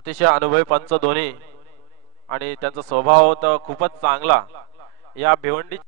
अतिशय अनुभवी पंच दोन्ही आणि त्यांचा स्वभाव तर खूपच चांगला या भिवंडी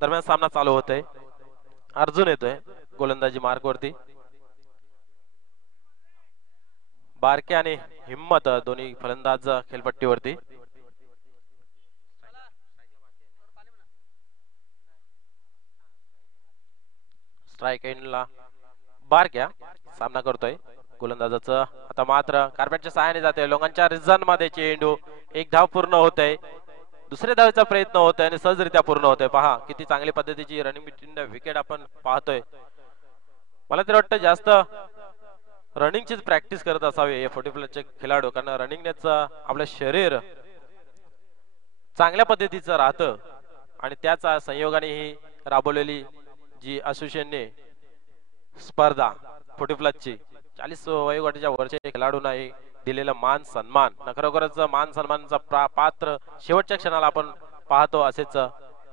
दरम्यान सामना चालू होतोय. अर्जुन येतोय गोलंदाजी मार्क वरती. बारके आणि हिम्मत दोन्ही फलंदाज खेळपट्टीवरती. स्ट्राइक एंडला बारक्या सामना करतोय गोलंदाजाचं. आता मात्र कार्पेटच्या सहाय्याने जाते लोकांच्या रिझन मध्ये चेंडू. एक धाव पूर्ण होतय. दुसऱ्या धावेचा प्रयत्न होतोय आणि सहजरित्या पूर्ण होतोय. पहा किती चांगल्या पद्धतीची रनिंग बिटवीन द विकेट आपण पाहतोय. मला तरी वाटतं जास्त रनिंगचीच प्रॅक्टिस करत असावी या 40+ खेळाडू, कारण रनिंगनेच आपलं शरीर चांगल्या पद्धतीचं राहतं. आणि त्याच संयोगाने ही राबवलेली जी असोसिएशनने स्पर्धा 40+ 40 वयोगटाच्या वरच्या खेळाडूंनाही दिलेला मान सन्मान खरोखरच मान सन्मानाचा पात्र शेवटच्या क्षणाला आपण पाहतो असेच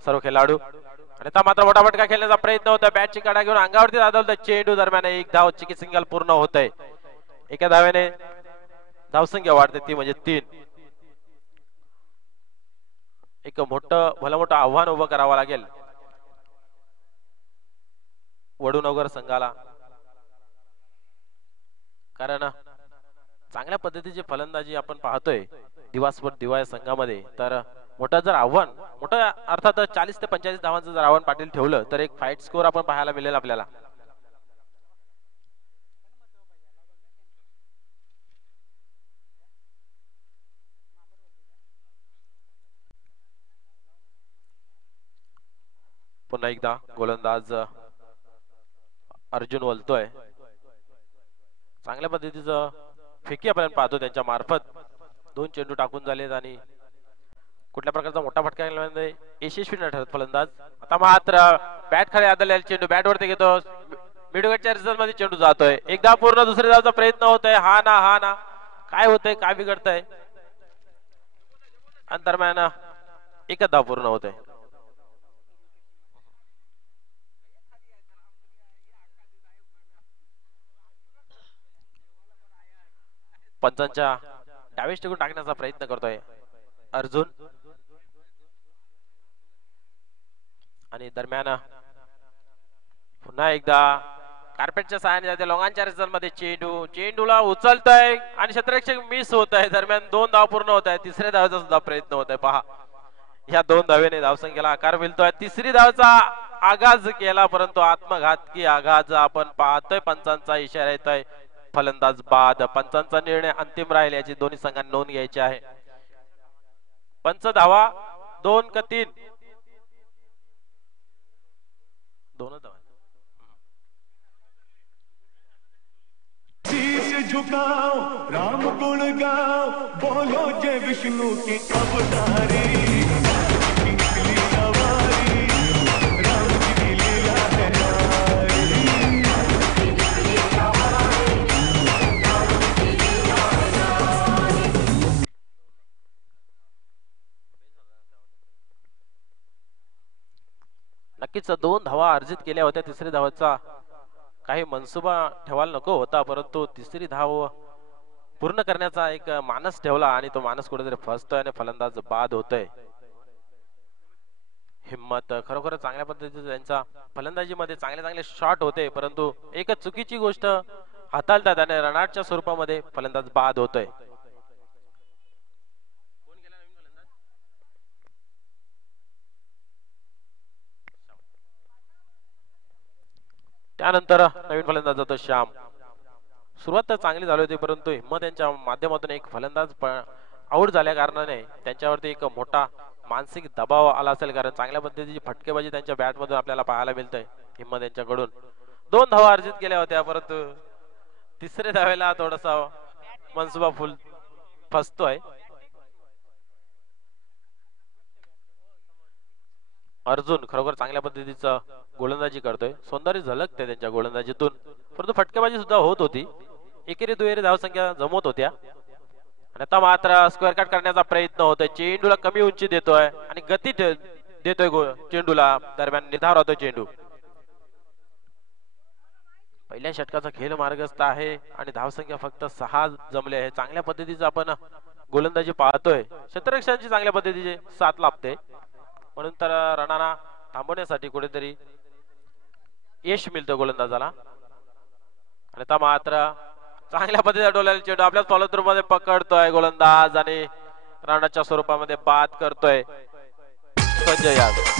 सर्व खेळाडू. आणि आता मात्र मोठा फटका खेळण्याचा प्रयत्न होता. बॅटची कडा घेऊन अंगावरती दादवलं चेंडू. दरम्यान एक धाव चिकी सिंगल पूर्ण होत आहे. एका धावेने धावसंख्या वाढते ती म्हणजे 3. एक भलं मोठं आव्हान उभं करावं लागेल वडूनगर संघाला, कारण चांगल्या पद्धतीची फलंदाजी आपण पाहतोय दिवासवर दिवाय संघामध्ये. तर मोठं जर आव्हान, मोठं अर्थात 40 ते 45 धावांचं जर आव्हान पाटील ठेवलं तर एक फाईट स्कोर आपण पाहायला मिळेल आपल्याला. पुन्हा एकदा गोलंदाज अर्जुन वलतोय. चांगल्या पद्धतीचं फेकी आपण पाहतो त्यांच्या मार्फत. 2 चेंडू टाकून झालेत आणि कुठल्या प्रकारचा मोठा फटका खेळण्यामध्ये यशस्वी न ठरत फलंदाज. आता मात्र बॅट खाली आदळलेला चेंडू बॅट वरती घेतो. मिडविकेटच्या रिझल्ट मध्ये चेंडू जातोय. एकदा पूर्ण दुसऱ्या धावचा प्रयत्न होतोय. हा ना काय होतंय, काय बिघडतंय. आणि दरम्यान एकच धाव पूर्ण होतोय. पंचांच्या डावीस टिकून टाकण्याचा प्रयत्न करतोय अर्जुन. आणि दरम्यान पुन्हा एकदा कार्पेटच्या सहाय्याने जाते लोकांच्या रिझल्ट मध्ये चेंडूला उचलतोय आणि क्षेत्ररक्षक मिस होत आहे. दरम्यान 2 धाव पूर्ण होत आहे. तिसऱ्या धावेचा सुद्धा प्रयत्न होत आहे. पहा ह्या 2 धावेने धावसंख्येला आकार मिळतोय. तिसरी धावचा आगाज केला परंतु आत्मघातकी आघात आपण पाहतोय. पंचांचा इशारा येतोय फलंदाज बाद. पंचांचा निर्णय अंतिम राहील याची दोन्ही संघांनी नोंद घ्यायची आहे. पंच धावा 2 का 3? 2 धावा. शीश झुकाओ राम गुण गाओ बोलो जय विष्णु की अवतारी. नक्कीच 2 धावा अर्जित केल्या होत्या. तिसरी धावाचा काही मनसुबा ठेवायला नको होता परंतु तिसरी धाव पूर्ण करण्याचा एक मानस ठेवला आणि तो मानस कुठेतरी फसतोय आणि फलंदाज बाद होतोय. हिम्मत हिम्मत खरोखर चांगल्या पद्धतीचे त्यांचा फलंदाजीमध्ये चांगले चांगले शॉट होते, परंतु एकच चुकीची गोष्ट हाताळतात आणि रनआउटच्या स्वरूपामध्ये फलंदाज बाद होतोय. त्यानंतर नवीन फलंदाज जातो श्याम. सुरुवात तर चांगली झाली होती, परंतु हिम्मत यांच्या माध्यमातून एक फलंदाज आउट झाल्या कारणाने त्यांच्यावरती एक मोठा मानसिक दबाव आला असेल, कारण चांगल्या पद्धतीची फटकेबाजी त्यांच्या बॅट मधून आपल्याला पाहायला मिळतंय. हिम्मत यांच्याकडून 2 धावा अर्जित केल्या होत्या, परंतु तिसऱ्या धावेला थोडासा मनसुबा फुल फसतोय. अर्जुन खरोखर चांगल्या पद्धतीचं गोलंदाजी करतोय, सौंदर्य झलकते त्यांच्या गोलंदाजीतून, परंतु फटकेबाजी सुद्धा होत होती. एकेरी दुहेरी धावसंख्या जमवत होत्या आणि आता मात्र स्क्वेअर कट करण्याचा प्रयत्न होतोय. चेंडूला कमी उंची देतोय आणि गती देतोय चेंडूला, दरम्यान निर्धार होतोय चेंडू. पहिल्या षटकाचा खेळ मार्गस्थ आहे आणि धावसंख्या फक्त 6 जमले आहे. चांगल्या पद्धतीचं आपण गोलंदाजी पाहतोय, क्षेत्ररक्षणाची चांगल्या पद्धतीचे साथ लाभते, म्हणून तर रणांना थांबवण्यासाठी कुठेतरी यश मिळतं गोलंदाजाला. आणि आता मात्र चांगल्या पद्धतीचा डोल्याला चेंडू आपल्याच फॉलो थ्रू मध्ये पकडतोय गोलंदाज आणि रनाच्या स्वरूपामध्ये बाद करतोय संजय यादव.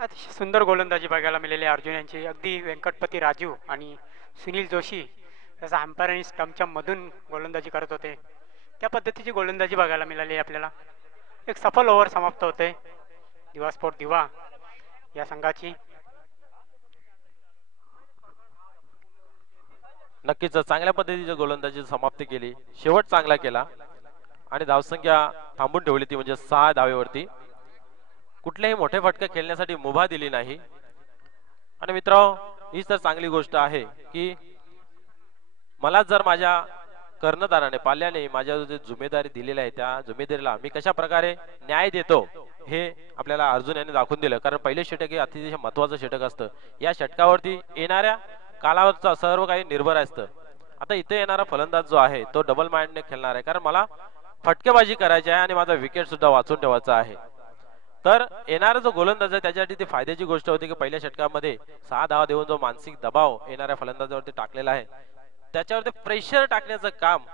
अतिशय सुंदर गोलंदाजी बघायला मिळाली अर्जुन यांची. अगदी व्यंकटपती राजू आणि सुनील जोशी जसं अंपायर आणि स्टंपच्या मधून गोलंदाजी करत होते, त्या पद्धतीची गोलंदाजी बघायला मिळाली आपल्याला. एक सफल ओव्हर समाप्त होते दिवा स्पोर्ट दिवा या संघाची. नक्कीच चांगल्या पद्धतीची गोलंदाजी समाप्ती केली, शेवट चांगला केला आणि धावसंख्या थांबून ठेवली ती म्हणजे 6 धावेवरती. कुठलेही मोठे फटके खेळण्यासाठी मुभा दिली नाही. आणि मित्रांनो, हीच तर चांगली गोष्ट आहे की मला जर माझ्या कर्णधाराने पाल्याने माझ्या जो जिम्मेदारी दिलेली आहे, त्या जिम्मेदारीला मी कशा प्रकारे न्याय देतो हे आपल्याला अर्जुन यांनी दाखवून दिलं. कारण पहिले षटक हे अतिशय महत्वाचं षटक असतं. या षटकावरती येणाऱ्या कालावधीचं सर्व काही निर्भर असतं. आता इथे येणारा फलंदाज जो आहे तो डबल माइंडने खेळणार आहे, कारण मला फटकेबाजी करायची आहे आणि माझा विकेट सुद्धा वाचून ठेवायचा आहे. तर येणारा जो गोलंदाज आहे त्याच्यासाठी ती फायद्याची गोष्ट होती की पहिल्या षटकामध्ये 6 धावा देऊन जो मानसिक दबाव येणाऱ्या फलंदाजावरती टाकलेला आहे, त्याच्यावरती प्रेशर टाकण्याचं काम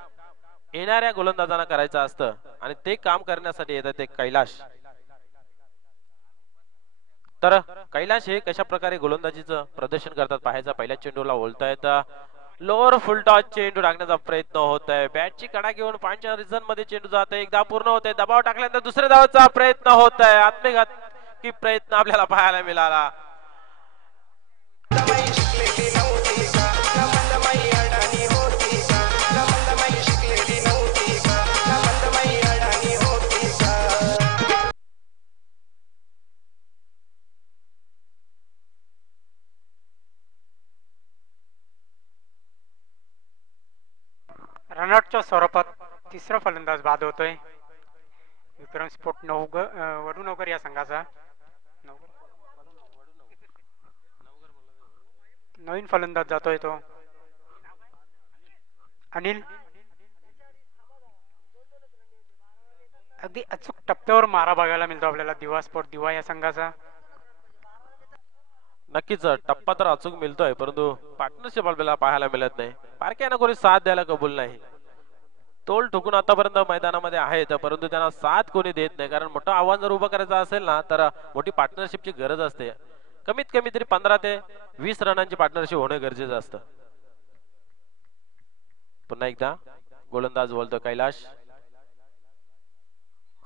येणाऱ्या गोलंदाजांना करायचं असतं आणि ते काम करण्यासाठी येतात ते कैलाश. तर कैलाश हे कशा प्रकारे गोलंदाजीचं प्रदर्शन करतात पाहायचं. पहिल्या चेंडूला ओलतायत, लोअर फुल टॉस चेंडू टाकण्याचा प्रयत्न होत आहे. बॅटची कडा घेऊन पॉइंटच्या रिझन मध्ये चेंडू जात आहे, एकदा पूर्ण होत आहे. दबाव टाकल्यानंतर दुसऱ्या धावाचा प्रयत्न होत आहे. आत्मघातकी प्रयत्न आपल्याला पाहायला मिळाला. रनआउटच्या स्वरूपात तिसरा फलंदाज बाद होतोय विक्रम स्पोर्ट वडूनगर या संघाचा. नवीन फलंदाज जातोय तो अनिल. अगदी अचूक टप्प्यावर मारा बघायला मिळतो आपल्याला दिवा स्पोर्ट दिवा या संघाचा. नक्कीच टप्पा तर अचूक मिळतोय, परंतु पार्टनरशिप आपल्याला पाहायला मिळत नाही. बारक्यानं कोणी साथ द्यायला कबूल नाही. तोल ठोकून आतापर्यंत मैदानामध्ये आहेत, परंतु त्यांना साथ कोणी देत नाही. कारण मोठं आव्हान जर उभं करायचं असेल ना तर मोठी पार्टनरशिपची गरज असते. कमीत कमी तरी 15 ते 20 रनांची पार्टनरशिप होणं गरजेचं असतं. पुन्हा एकदा गोलंदाज बोलतो कैलाश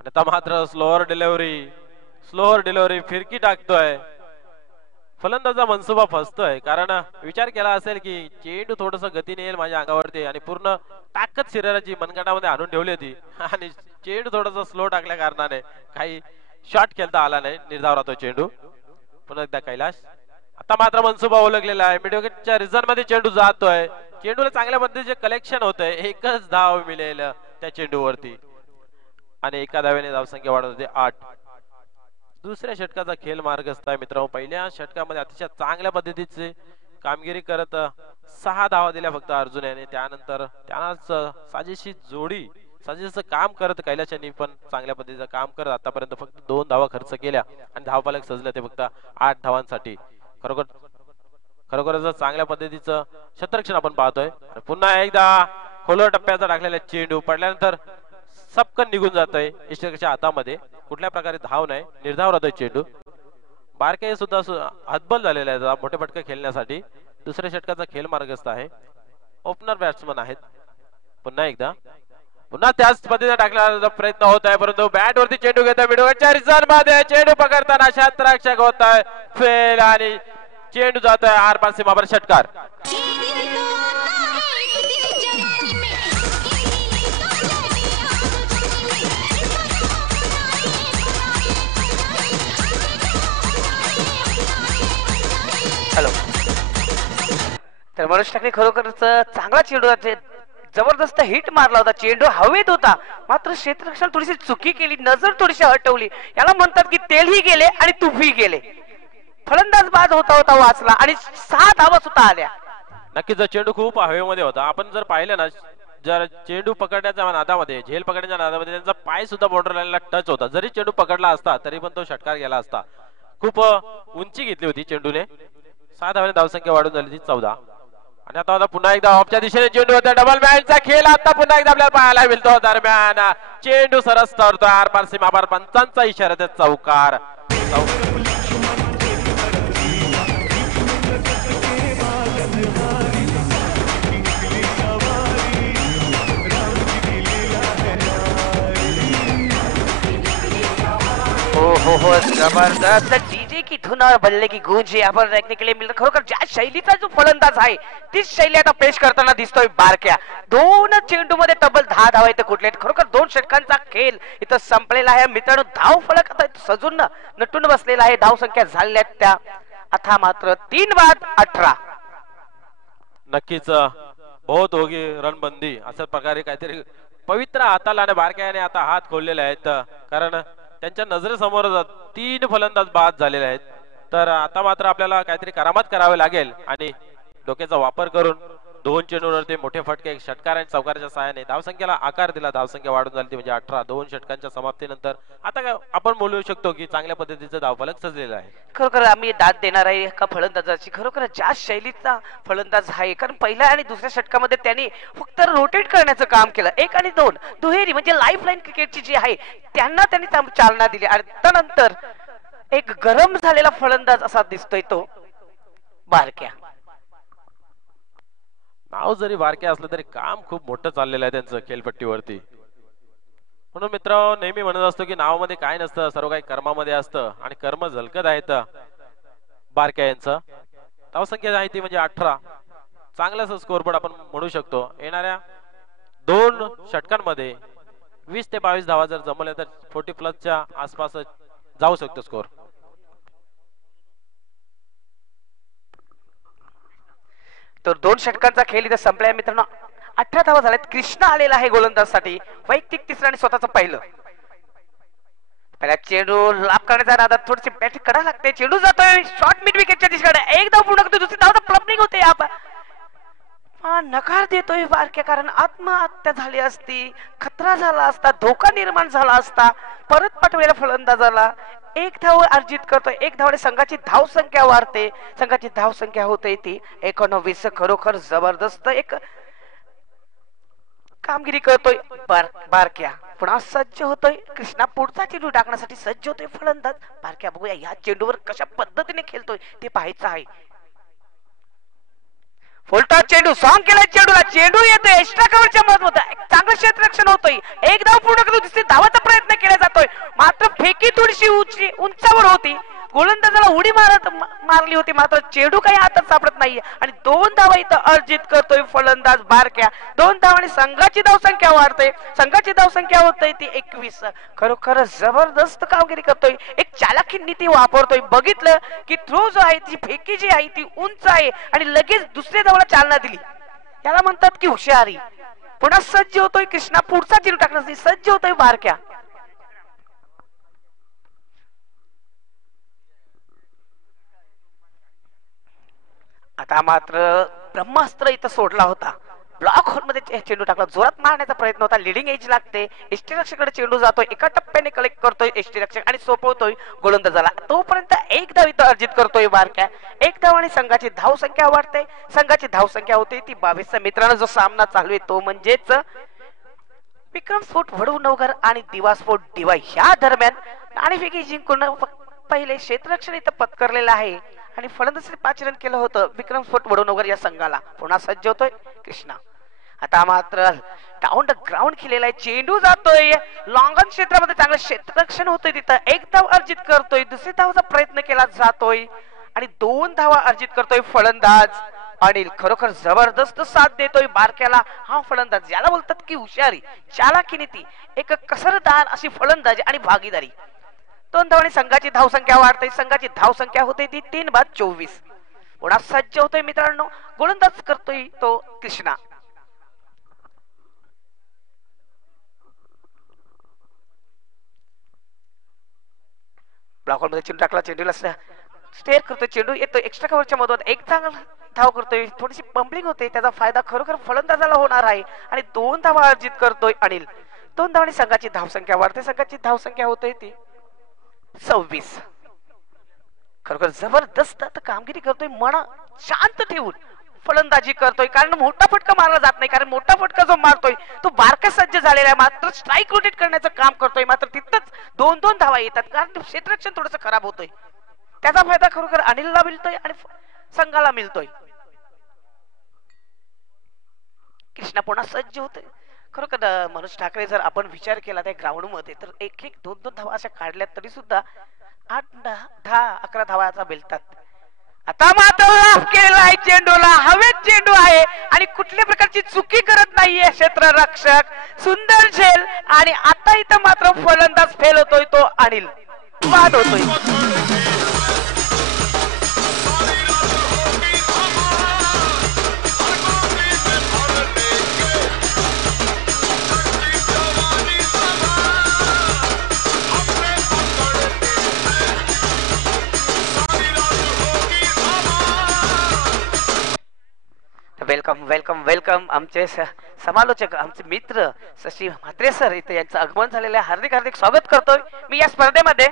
आणि आता मात्र स्लोअर डिलिव्हरी फिरकी टाकतोय. फलंदाजा मनसुबा फसतोय, कारण विचार केला असेल की चेंडू थोडस गतीने येईल माझ्या अंगावरती आणि पूर्ण ताकद शरीराची मनगटामध्ये आणून ठेवली होती आणि चेंडू थोडासा स्लो टाकल्या कारणाने काही शॉट खेळता आला नाही, निर्धाव राहतो चेंडू. पुन्हा एकदा कैलाश. आता मात्र मनसुबा ओळखलेला आहे. मिड विकेटच्या रिझन मध्ये चेंडू जातोय. चेंडूला चांगल्या पद्धतीचे कलेक्शन होतंय. एकच धाव मिळेल त्या चेंडूवरती आणि एका धावेने धावसंख्या वाढत होते 8. दुसऱ्या षटकाचा खेळ मार्गस्थ आहे मित्रांनो. पहिल्या षटकामध्ये अतिशय चांगल्या पद्धतीचे कामगिरी करत 6 धावा दिल्या फक्त अर्जुन याने. त्यानंतर त्यानंच साजेशी जोडी साजेसं काम करत कैलाश यांनी पण चांगल्या पद्धतीचं काम करत आतापर्यंत फक्त 2 धावा खर्च केल्या आणि धावफलक सजले ते फक्त 8 धावांसाठी. खरोखरच चांगल्या पद्धतीचं क्षेत्ररक्षण आपण पाहतोय. पुन्हा एकदा खोलवर टप्प्याचा टाकलेला चेंडू पडल्यानंतर सपकन निघून जातोय इष्टकाच्या हातामध्ये. कुठल्या प्रकारे धाव नाही, निर्धाव राहतोय चेंडू. बारके सुद्धा हतबल झालेला आहे मोठे फटके खेळण्यासाठी. दुसऱ्या षटकाचा खेळ मार्गस्थ आहे. ओपनर बॅट्समन आहेत. पुन्हा त्याच पद्धतीने टाकण्याचा प्रयत्न होत आहे परंतु बॅट वरती चेंडू घेतोय. मिडविकेटच्या रिझन मध्ये चेंडू पकडताना क्षेत्ररक्षक होत आहे फेल आणि चेंडू जातोय आरपार सीमावर. षटकार. हॅलो. तर मनोज ठाकरे खरोखरच चांगला चेंडू जबरदस्त हिट मारला होता. चेंडू हवेत होता मात्र क्षेत्ररक्षण थोडीशी चुकी केली, नजर थोडीशी हटवली. याला म्हणतात की तेलही गेले आणि तुफही गेले. फलंदाज बाद होता होता वाचला आणि 6 धावा सुद्धा आल्या. नक्कीच चेंडू खूप हवेमध्ये होता. आपण जर पाहिलं ना, जर चेंडू पकडण्याच्या नादामध्ये झेल पकडण्याच्या नादामध्ये त्यांचा पाय सुद्धा बॉर्डर लाईनला टच होता. जरी चेंडू पकडला असता तरी पण तो षटकार गेला असता. खूप उंची घेतली होती चेंडूने. 6 धावांनी धावसंख्या वाढून झाली ती 14. आणि आता पुन्हा एकदा ऑफच्या दिशेने चेंडू होता. डबल मॅनचा खेळ आता पुन्हा एकदा आपल्याला पाहायला मिळतो. दरम्यान चेंडू सरस तरतोय आरपार सीमापार. पंचांचा इशारा त्या चौकार. हो जबरदस्त डीजे की धुन और बल्ले की गूंज यहाँ पर देखने के लिए मिल रहा. खरोखर ज्या शैलीचा जो फलंदाज आहे तीच शैली आता पेश करताना दिसतोय बारक्या. 2 चेंडू मध्ये तब्बल 10 धावा इथे कुठले. खरोखर 2 षटकांचा खेळ इथं संपलेला आहे मित्रांनो. धाव फलक आता सजून नटून बसलेला आहे. धाव संख्या झाल्या त्या आता मात्र 3 बाद 18. नक्कीच बहुत होगी रणबंदी अशा प्रकारे काहीतरी पवित्र हाताला आणि बारक्याने आता हात खोललेले आहेत. कारण त्यांच्या नजरेसमोर 3 फलंदाज बाद झालेले आहेत. तर आता मात्र आपल्याला काहीतरी करामत करावी लागेल आणि डोक्याचा वापर करून 2 चेंडूवरती मोठे फटके षटकार आणि चौकाराच्या सहाय्याने धावसंख्येला आकार दिला. धावसंख्या वाढून झाली म्हणजे 18. 2 षटकांच्या समाप्तीनंतर आता आपण बोलू शकतो की चांगल्या पद्धतीचं धावफलक सजलेलं आहे. खरोखर आम्ही दाद देणार आहे एका फलंदाजाची. खरोखर ज्या शैलीचा फलंदाज आहे. कारण पहिल्या आणि दुसऱ्या षटकामध्ये त्यांनी फक्त रोटेट करण्याचं काम केलं. 1 आणि 2 दुहेरी म्हणजे लाईफ लाईन क्रिकेटची जी आहे त्यांना त्यांनी चालना दिली. आणि त्यानंतर एक गरम झालेला फलंदाज असा दिसतोय तो बारक्या. नाव जरी बारके असलं तरी काम खूप मोठं चाललेलं आहे त्यांचं खेळपट्टीवरती. म्हणून मित्र नेहमी म्हणत असतो की नावामध्ये काय नसतं, सर्व काही कर्मामध्ये असतं आणि कर्म झलकत आहेत बारक्या यांचं. धावसंख्या आहे ती म्हणजे 18. चांगलाच स्कोरबोर्ड आपण म्हणू शकतो. येणाऱ्या 2 षटकांमध्ये 20 ते 22 धावा जर जमवल्या तर 40+ आसपास जाऊ शकतो स्कोर. तर 2 षटकांचा खेळ इथे संपलाय मित्रांनो. 18 धावा झाल्यात. कृष्णा आलेला आहे गोलंदाजसाठी. वैयक्तिक 3रं आणि स्वतःचं पहिलं. पहिला चेंडू लाभ करण्याचा नादात थोडीशी बॅट कडा लागते. चेंडू जातोय शॉर्ट मिड विकेटच्या दिशेकडे. 1 धाव पूर्ण करतोय. दुसरी धाव प्लपिंग होते. नकार देतोय बारक्या. कारण आत्महत्या झाली असती, खतरा झाला असता, धोका निर्माण झाला असता. परत पाठवलेला फलंदाजाला 1 धाव अर्जित करतोय. 1 धावाने संघाची धाव संख्या वाढते. संघाची धाव संख्या होते ती 19. खरोखर जबरदस्त एक कामगिरी करतोय बारक्या. पुन्हा सज्ज होतोय कृष्णा. पुढचा चेंडू टाकण्यासाठी सज्ज होतोय फलंदाज बारक्या. बघूया या चेंडूवर कशा पद्धतीने खेळतोय ते पाहायचं आहे. फुलटॉस चेंडू सॉंग केलाय चेंडूला. चेंडू येतोय एक्स्ट्रा कव्हरच्या मध्ये. चांगलं क्षेत्ररक्षण होतोय. 1 धाव पूर्ण करतो. दुसरी धावाचा प्रयत्न केला जातोय मात्र फेकी थोडीशी उंचावर होती गोलंदाजाला उडी मारली होती, मात्र चेंडू काही हातात सापडत नाहीये आणि 2 धावा इथं अर्जित करतोय फलंदाज बारक्या. 2 धावांनी संघाची धावसंख्या वाढते. संघाची धावसंख्या होते ती 21. खरोखर जबरदस्त कामगिरी करतोय. एक चालाखी नीती वापरतोय. बघितलं की थ्रो जो आहे ती फेकी जी आहे ती उंच आहे आणि लगेच दुसऱ्या धावाला चालना दिली. याला म्हणतात की हुशारी. पुन्हा सज्ज होतोय कृष्णा, पुढचा चेंडू टाकण्यासाठी सज्ज होतोय बारक्या. आता मात्र ब्रह्मास्त्र इथं सोडला होता. ब्लॉक होल मध्ये चेंडू टाकला. जोरात मारण्याचा प्रयत्न होता. लिडिंग एज लागते. एसटी रक्षकाकडे चेंडू जातोय. एका टप्प्याने कलेक्ट करतोय एसटी रक्षक आणि सोपवतोय गोलंदाजाला. तोपर्यंत 1 धाव इथं अर्जित करतोय बारक्या. 1 धाव आणि संघाची धाव संख्या वाढते. संघाची धाव संख्या होते ती 22. मित्रांनो, जो सामना चालू आहे तो म्हणजेच विक्रम स्फोट वडवणगर आणि दिवा स्फोट दिवा ह्या दरम्यान नाणेफेकी जिंकून पहिले क्षेत्ररक्षण इथं पत्करलेलं आहे आणि फलंदाजी 5 रन केलं होतं विक्रम स्फोट वडवणगर या संघाला. पुन्हा सज्ज होतोय कृष्णा. आता मात्र डाऊन द ग्राउंड खेळलेला आहे. चेंडू जातोय लॉंगन क्षेत्रामध्ये. चांगलं क्षेत्ररक्षण होतोय तिथं. 1 धाव अर्जित करतोय. दुसरी धावचा प्रयत्न केला जातोय आणि 2 धावा अर्जित करतोय फलंदाज अनिल. खरोखर जबरदस्त साथ देतोय बारक्याला हा फलंदाज. याला बोलतात की हुशारी, चालाकी नीती, एक कसरदार अशी फलंदाजी आणि भागीदारी. 2 धावांनी संघाची धावसंख्या वाढते. संघाची धावसंख्या होते ती 3/24. पुन्हा सज्ज होतोय मित्रांनो. गोलंदाज करतोय तो कृष्णा. ब्लॉक मध्ये चेंडू टाकला. चेंडूला स्टेअर करतोय. चेंडू येतो एक्स्ट्रा कव्हरच्या मधून. 1 चांगला धाव करतोय. थोडीशी पंपलिंग होते. त्याचा फायदा खरोखर फलंदाजाला होणार आहे आणि 2 धावा अर्जित करतोय अनिल. 2 धावांनी संघाची धावसंख्या वाढते. संघाची धावसंख्या होते ती 26. खरोखर जबरदस्त कामगिरी करतोय. मन शांत ठेवून फलंदाजी करतोय कारण मोठा फटका मारला जात नाही. कारण मोठा फटका जो मारतोय तो बारका सज्ज झालेला आहे. मात्र स्ट्राईक रोटेट करण्याचं काम करतोय. मात्र तिथंच 2-2 धावा येतात कारण क्षेत्ररक्षण थोडंसं खराब होतोय. त्याचा फायदा खरोखर अनिलला मिळतोय आणि संघाला मिळतोय. कृष्णा पुन्हा सज्ज होतोय. खरोखर मनोज ठाकरे जर आपण विचार केला त्या ग्राउंड मध्ये तर 1-1, 2-2 धावा अशा काढल्या तरी सुद्धा 8, 10, 11 धावाचा मिळतात. आता मात्र लाफ केलाय चेंडूला. हवेत चेंडू आहे आणि कुठल्या प्रकारची चुकी करत नाहीये क्षेत्ररक्षक. सुंदर झेल आणि आता इथं मात्र फलंदाज फेल होतोय तो अनिल. बाद होतोय. Welcome welcome welcome. आमचे समालोचक, आमचे मित्र शशी म्हात्रे सर इथे यांचं आगमन झालेलं आहे. हार्दिक हार्दिक स्वागत करतोय मी या स्पर्धेमध्ये.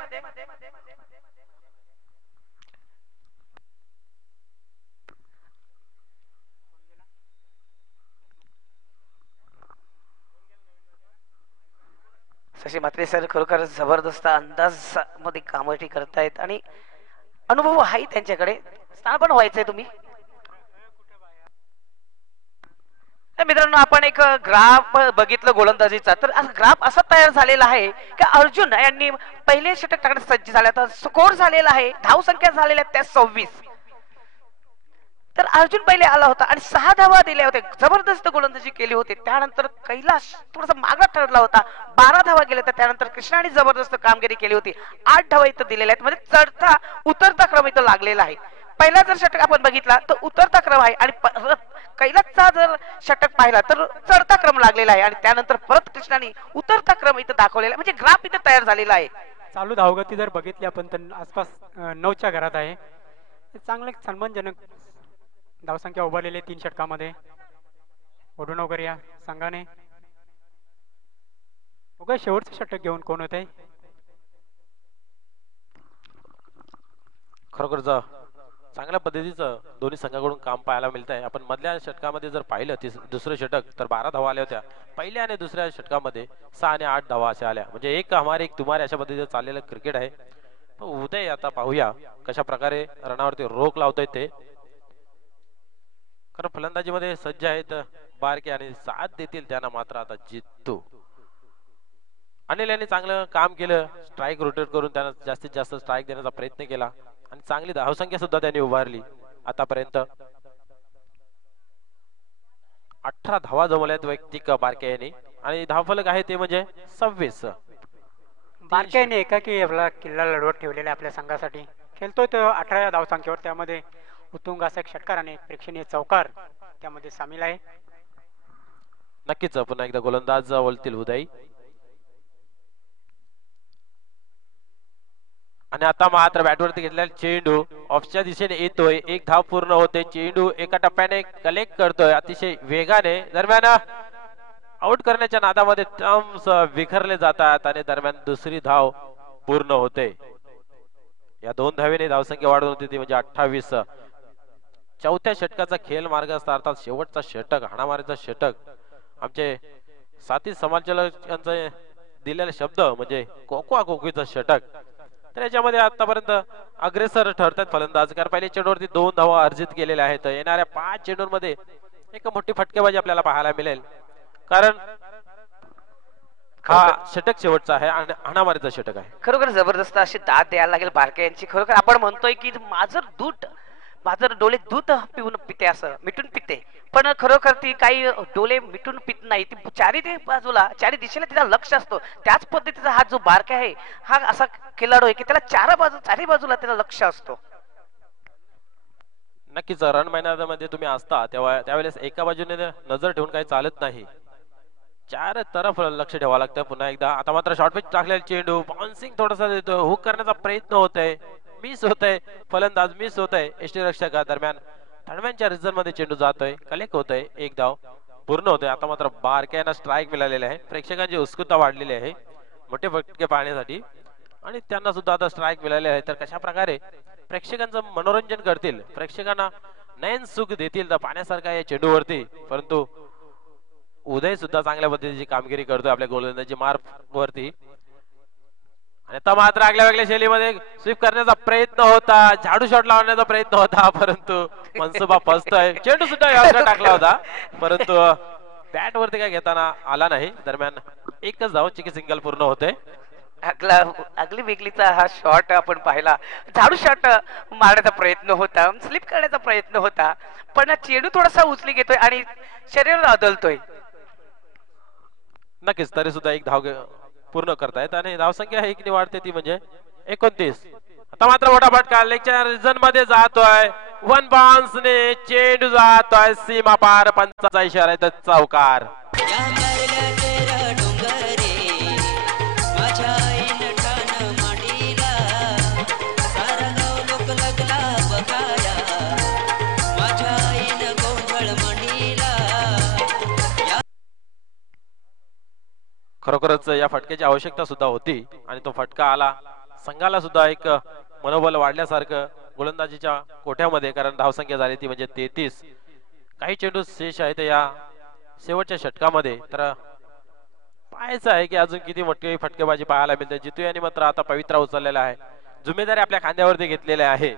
शशी म्हात्रे सर खरोखर जबरदस्त अंदाज मध्ये कामगिरी करतायत आणि अनुभव आहे त्यांच्याकडे. स्थान पण व्हायचंय तुम्ही. मित्रांनो, आपण एक ग्राफ बघितलं गोलंदाजीचा. तर ग्राफ असा तयार झालेला आहे की अर्जुन यांनी पहिले षटक टाकण्यास सज्ज झाले. तर स्कोर झालेला आहे, धाव संख्या झालेल्या त्या 26. तर अर्जुन पहिले आला होता आणि 6 धावा दिल्या होत्या. जबरदस्त गोलंदाजी केली होती. त्यानंतर कैलाश थोडासा मागा ठरला होता. 12 धावा गेल्या होत्या. त्यानंतर कृष्णाने जबरदस्त कामगिरी केली होती. 8 धावा इथं दिलेल्या आहेत. म्हणजे चढता उतरता क्रम इथं लागलेला आहे. पहिला जर षटक आपण बघितला तर उतरता क्रम आहे आणि कैलासचा जर षटक पाहिला तर चढता क्रम लागलेला आहे आणि त्यानंतर परत कृष्णाने उतरता क्रम इथं दाखवलेला आहे. म्हणजे ग्राफ इथं तयार झालेला आहे. चालू धावगती जर बघितली आपण तर आसपास 9च्या घरात आहे. चांगले सन्मानजनक धावसंख्या उभारलेली 3 षटकामध्ये. वडवणगर या संघाने बघा शेवटचं षटक घेऊन कोण होत आहे. खरोखर चांगल्या पद्धतीचं दोन्ही संघाकडून काम पाहायला मिळत आहे. आपण मधल्या षटकामध्ये जर पाहिलं दुसरं षटक तर 12 धावा आल्या होत्या. पहिल्या आणि दुसऱ्या षटकामध्ये 6 आणि 8 धावा अशा आल्या. म्हणजे एक हमारे एक तुम्हारे अशा पद्धतीचं चाललेलं क्रिकेट आहे. उदय आता पाहूया कशा प्रकारे रनावरती रोख लावतोय ते. कारण फलंदाजीमध्ये सज्ज आहेत बारके आणि साथ देतील त्यांना मात्र आता जितू. अनिल यांनी चांगलं काम केलं, स्ट्राईक रोटेट करून त्यांना जास्तीत जास्त स्ट्राईक देण्याचा प्रयत्न केला आणि चांगली धावसंख्या सुद्धा त्यांनी उभारली. आतापर्यंत 18 धावा जमवल्यात वैयक्तिक बारके यांनी आणि धावफलक आहे ते म्हणजे 26. बारक्याने एकाकी आपला किल्ला लढवत ठेवलेला आहे आपल्या संघासाठी. खेळतोय तो 18 धावसंख्येवर, त्यामध्ये उत्तुंग असा एक षटकार आणि एक प्रेक्षणीय चौकार त्यामध्ये सामील आहे. नक्कीच पुन्हा एकदा गोलंदाज वळतील उदय. आणि आता मात्र बॅटवरती घेतलेला चेंडू ऑफच्या दिशेने येतोय. एक धाव पूर्ण होते. चेंडू एका टप्प्याने कलेक्ट करतोय अतिशय वेगाने. दरम्यान आउट करण्याच्या नादामध्ये टर्म्स विखरले जातात आणि दरम्यान दुसरी धाव पूर्ण होते. या 2 धावेने धावसंख्या वाढून होती ती म्हणजे 28. चौथ्या षटकाचा खेळ मार्ग असता, अर्थात शेवटचा षटक, हाणामारीचा षटक. आमचे साथी समालोचकांचे दिलेले शब्द म्हणजे कोकवा कोकवीचं षटक. तर याच्यामध्ये आतापर्यंत अग्रेसर ठरतात फलंदाज, कारण पहिल्या चेंडूवरती 2 धावा अर्जित केलेल्या आहेत. येणाऱ्या 5 चेंडूंमध्ये एक मोठी फटकेबाजी आपल्याला पाहायला मिळेल, कारण हा षटक शेवटचा आहे आणि हाणामारीचा षटक आहे. खरोखर जबरदस्त अशी दाद द्यायला लागेल बारके यांची. खरोखर आपण म्हणतोय की माझं डोले दूध पिऊन पिते, असं मिटून पिते, पण खरोखर ती काही डोले मिटून पित नाही. ती चारी दिशेला तिचा लक्ष असतो. त्याच पद्धतीचा हा जो बारका आहे, हा असा खेळाडू आहे की त्याला चारी बाजूला त्याला लक्ष असतो. नक्कीच रन मैदानामध्ये तुम्ही असता तेव्हा त्यावेळेस एका बाजूने नजर ठेवून काही चालत नाही, 4 तरफ लक्ष ठेवावं लागतं. पुन्हा एकदा आता मात्र शॉर्ट पिच टाकलेला चेंडू बाउन्सिंग थोडासा देतो, हुक करण्याचा प्रयत्न होतोय, मिस होतय, फलंदाज मिस होतय. यष्टीरक्षक दरम्यान दरम्यानच्या रिझन मध्ये चेंडू जातोय, कलेक्ट होतोय, एक धाव पूर्ण होतोय. आता मात्र बारक्यांना स्ट्राईक मिळालेले आहे. प्रेक्षकांची उत्सुकता वाढलेली आहे मोठे फटके पाहण्यासाठी आणि त्यांना सुद्धा आता स्ट्राईक मिळाले आहे. तर कशा प्रकारे प्रेक्षकांचं मनोरंजन करतील, प्रेक्षकांना नयन सुख देतील तर पाहण्यासारखा या चेंडूवरती. परंतु उदय सुद्धा चांगल्या पद्धतीची कामगिरी करतोय आपल्या गोलंदाजी मार्ग वरती. आणि आता मात्र आगल्या वेगळ्या शैलीमध्ये स्वीप करण्याचा प्रयत्न होता, झाडू शॉट लावण्याचा प्रयत्न होता, परंतु मनसुबा फसतोय. चेंडू सुद्धा यावेळेला टाकला होता, परंतु बॅट वरती काय घेताना आला नाही. दरम्यान एकच धाव, चिकी सिंगल पूर्ण होते. अगली वेगळीचा हा शॉट आपण पाहिला, झाडू शॉट मारण्याचा प्रयत्न होता, स्लिप करण्याचा प्रयत्न होता, पण चेंडू थोडासा उचली घेतोय आणि शरीर आदलतोय. नक्कीच तरी सुद्धा एक धाव पूर्ण करतायत आणि धावसंख्या एक वाढते ती म्हणजे 29. आता मात्र मोठा फटका लेगच्या रिझन मध्ये जातोय, 1 बाउन्स ने चेंडू जातोय सीमा पार, 5चा इशारा आहे, चौकार. खरोखरच या फटक्याची आवश्यकता सुद्धा होती आणि तो फटका आला. संघाला सुद्धा एक मनोबल वाढल्यासारखं गोलंदाजीच्या कोठ्यामध्ये, कारण धावसंख्या झाली ती म्हणजे 33. काही चेंडू शेष आहेत या शेवटच्या षटकामध्ये. तर पाहायचं आहे की अजून किती मोठी फटकेबाजी पाहायला मिळते. जितू यांनी मात्र आता पवित्रा उचललेला आहे, जिम्मेदारी आपल्या खांद्यावरती घेतलेली आहे.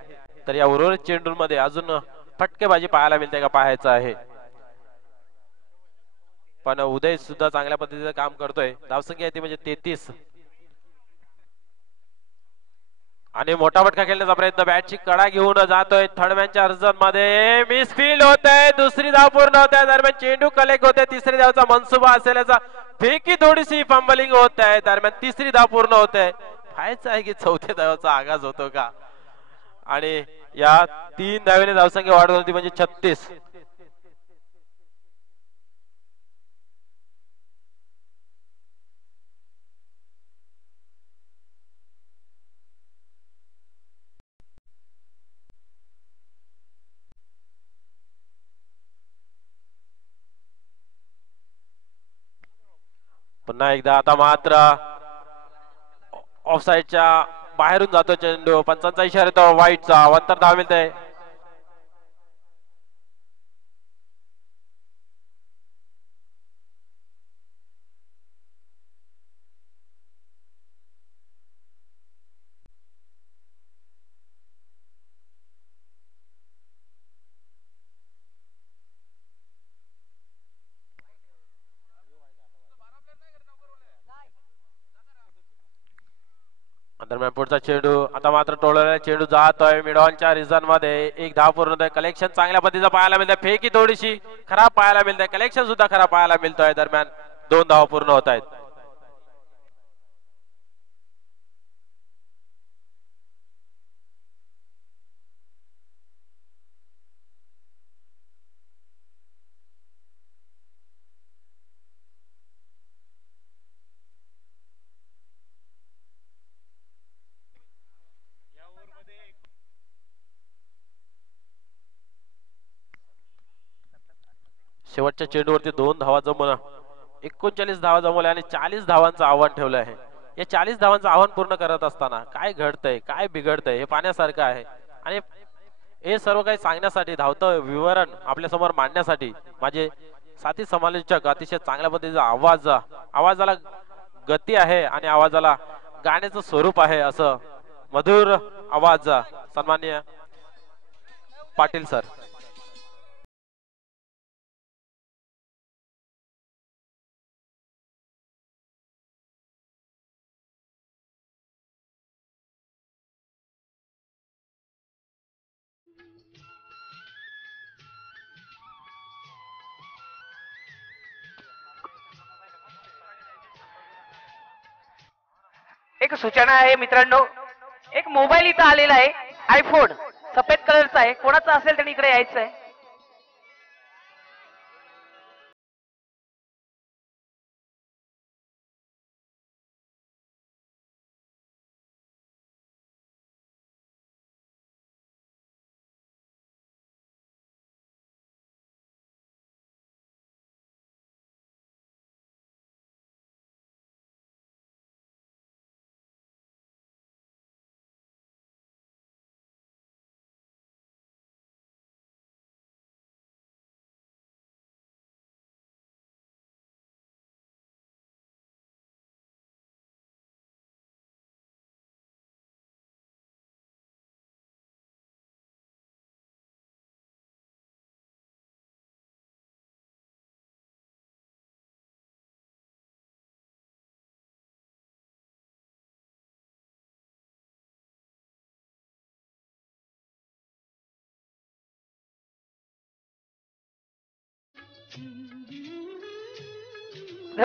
तर या उर्वरित चेंडूंमध्ये अजून फटकेबाजी पाहायला मिळते का पाहायचं आहे. पण उदय सुद्धा चांगल्या पद्धतीचं काम करतोय. धावसंख्या येते म्हणजे 33 आणि मोठा फटका खेळण्याचा प्रयत्न, बॅटची कडा घेऊन जातोय थर्डमॅनच्या अर्जन मध्ये, मिसफील्ड होतंय, दुसरी धाव पूर्ण होते. दरम्यान चेंडू कलेक्ट होते, तिसरी धावचा मनसुबा असेल याचा, फेकी थोडीशी फंबलिंग होत आहे. दरम्यान तिसरी धाव पूर्ण होते. पाहायचं आहे की चौथ्या धावाचा आगाज होतो का, आणि या 3 धावेने धावसंख्या वाढवली होती म्हणजे 36. पुन्हा एकदा आता मात्र ऑफसाईडच्या बाहेरून जातो चेंडू, 5चा इशारा येतो वाईटचा, अंतर धाव मिळते. दरम्यान पुढचा चेंडू आता मात्र टोळलेला चेंडू जातोय मिडॉनच्या रिझन मध्ये. एक धाव पूर्ण होतोय. कलेक्शन चांगल्या पद्धतीचं पाहायला मिळतंय. फेकी थोडीशी खराब पाहायला मिळतंय. कलेक्शन सुद्धा खराब पाहायला मिळतोय. दरम्यान 2 धाव पूर्ण होत आहेत. शेवटच्या चेंडूवरती 2 धावा जमवल्या. 39 धावा जमवल्या आणि 40 धावांचं आव्हान ठेवलं आहे. या 40 धावांचं आव्हान पूर्ण करत असताना काय घडतंय काय बिघडतंय हे पाहण्यासारखं आहे. आणि हे सर्व काही सांगण्यासाठी धावतं विवरण आपल्या समोर मांडण्यासाठी माझे साथी समालोचक अतिशय चांगल्या पद्धतीचा आवाजाला गती आहे आणि आवाजाला गाण्याचं स्वरूप आहे असं मधुर आवाज सन्माननीय पाटील सर. एक सूचना आहे मित्रांनो, एक मोबाईल इथं आलेला आहे, आयफोन सफेद कलरचा आहे. कोणाचा असेल त्यांनी इकडे यायचं आहे.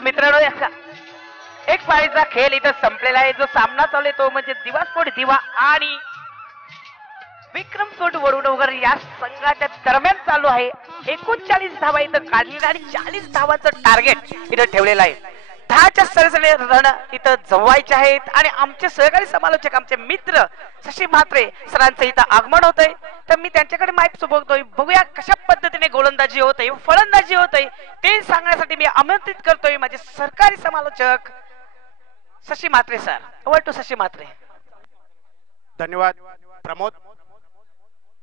मित्रांनो एक पाळीचा खेळ इथं संपलेला आहे. जो सामना चालू आहे तो म्हणजे दिवास्फोट दिवा आणि विक्रमसोट वडूनगर या संघाच्या दरम्यान चालू आहे. 39 धावा इथं काढलेल्या आणि 40 धावाचं टार्गेट इथं ठेवलेलं आहे. 10च्या सरसने रन इथं जमवायचे आहेत आणि आमचे सहकारी समालोचक आमचे मित्र शशी म्हात्रे सरांचं इथं आगमन होतंय. तर मी त्यांच्याकडे माईक सोबतोय. बघूया कशा पद्धतीने गोलंदाजी होते फलंदाजी होते ते सांगण्यासाठी मी आमंत्रित करतोय माझे सरकारी समालोचक Shashi Mhatre sir. Over to Shashi Mhatre. धन्यवाद प्रमोद.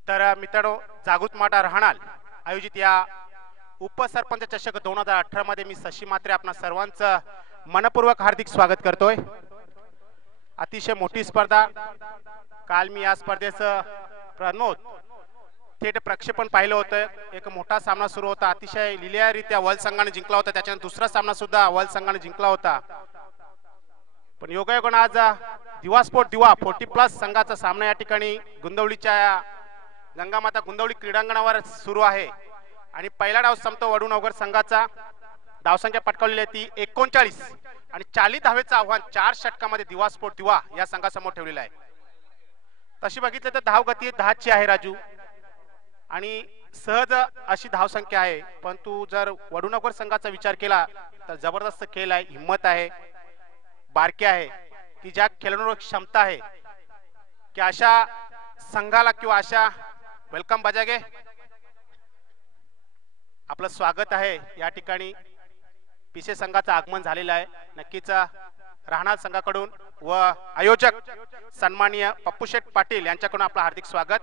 तर मित्रांनो, जागृत माटा राहणार आयोजित या उपसरपंच चषक 2018 मध्ये मी शशी म्हात्रे आपणा सर्वांचं मनपूर्वक हार्दिक स्वागत करतोय. अतिशय मोठी स्पर्धा. काल मी या स्पर्धेचं प्रमोद थेट प्रक्षेपण पाहिलं होतं. एक मोठा सामना सुरू होता. अतिशय लिहिल्यारीत्या वल संघाने जिंकला होता. त्याच्यानंतर दुसरा सामना सुद्धा वल संघाने जिंकला होता. पण योगायोगाने आज दिवास्फोट दिवा 40+ संघाचा सामना या ठिकाणी गुंदवलीच्या गंगामाता गुंदवली क्रीडांगणावर सुरू आहे. आणि पहिला डाव संपतो वडूनगर संघाचा. धावसंख्या पटकावलेली आहे ती 39 आणि 40 धावेचं आव्हान 4 षटकामध्ये दिवास्फोट दिवा या संघासमोर ठेवलेलं आहे. तशी बघितलं तर धाव गती 10ची आहे राजू आणि सहज अशी धावसंख्या आहे. पण तू जर वडूनगर संघाचा विचार केला तर जबरदस्त खेळ आहे, हिम्मत आहे, बारके आहे की ज्या खेळाडूंवर क्षमता आहे की अशा संघाला किंवा अशा वेलकम बजागे आपलं स्वागत आहे. या ठिकाणी पिसे संघाचं आगमन झालेलं आहे. नक्कीच राहणार संघाकडून व आयोजक सन्माननीय पप्पूशेठ पाटील यांच्याकडून आपलं हार्दिक स्वागत.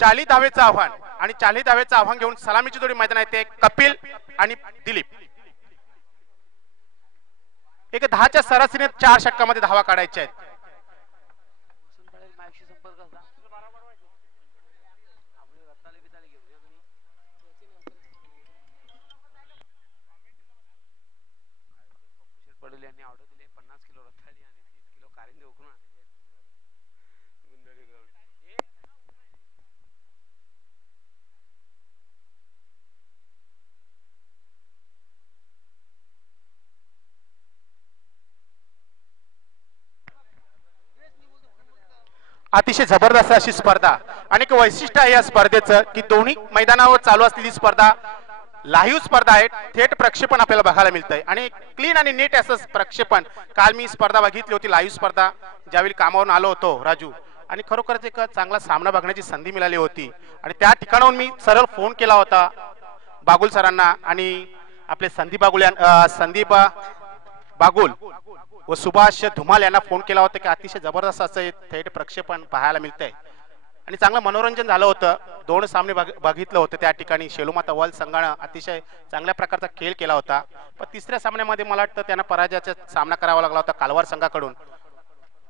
चाली धावेचं आव्हान आणि 40 धावेचं आव्हान घेऊन सलामीची जोडी मैदान आहे ते कपिल आणि दिलीप. एक 10च्या सरासरीने 4 षटकामध्ये धावा काढायच्या आहेत. अतिशय जबरदस्त अशी स्पर्धा आणि एक वैशिष्ट्य आहे या स्पर्धेचं की दोन्ही मैदानावर चालू असलेली स्पर्धा लाईव्ह स्पर्धा आहे. थेट प्रक्षेपण आपल्याला बघायला मिळतंय आणि क्लीन आणि नीट असं प्रक्षेपण. काल मी स्पर्धा बघितली होती, लाईव्ह स्पर्धा, ज्यावेळी कामावरून आलो होतो राजू, आणि खरोखरच एक चांगला सामना बघण्याची संधी मिळाली होती. आणि त्या ठिकाणाहून मी सरळ फोन केला होता बागुल सरांना आणि आपले संदीप बागुल व सुभाष धुमाल यांना फोन केला होता की अतिशय जबरदस्त असं थेट प्रक्षेपण पाहायला मिळतंय आणि चांगलं मनोरंजन झालं होतं. दोन सामने बघितलं होतं त्या ठिकाणी. शेलूमाता वल संघानं अतिशय चांगल्या प्रकारचा खेळ केला होता, पण तिसऱ्या सामन्यामध्ये मला वाटतं त्यांना पराजयाचा सामना करावा लागला होता कालवार संघाकडून.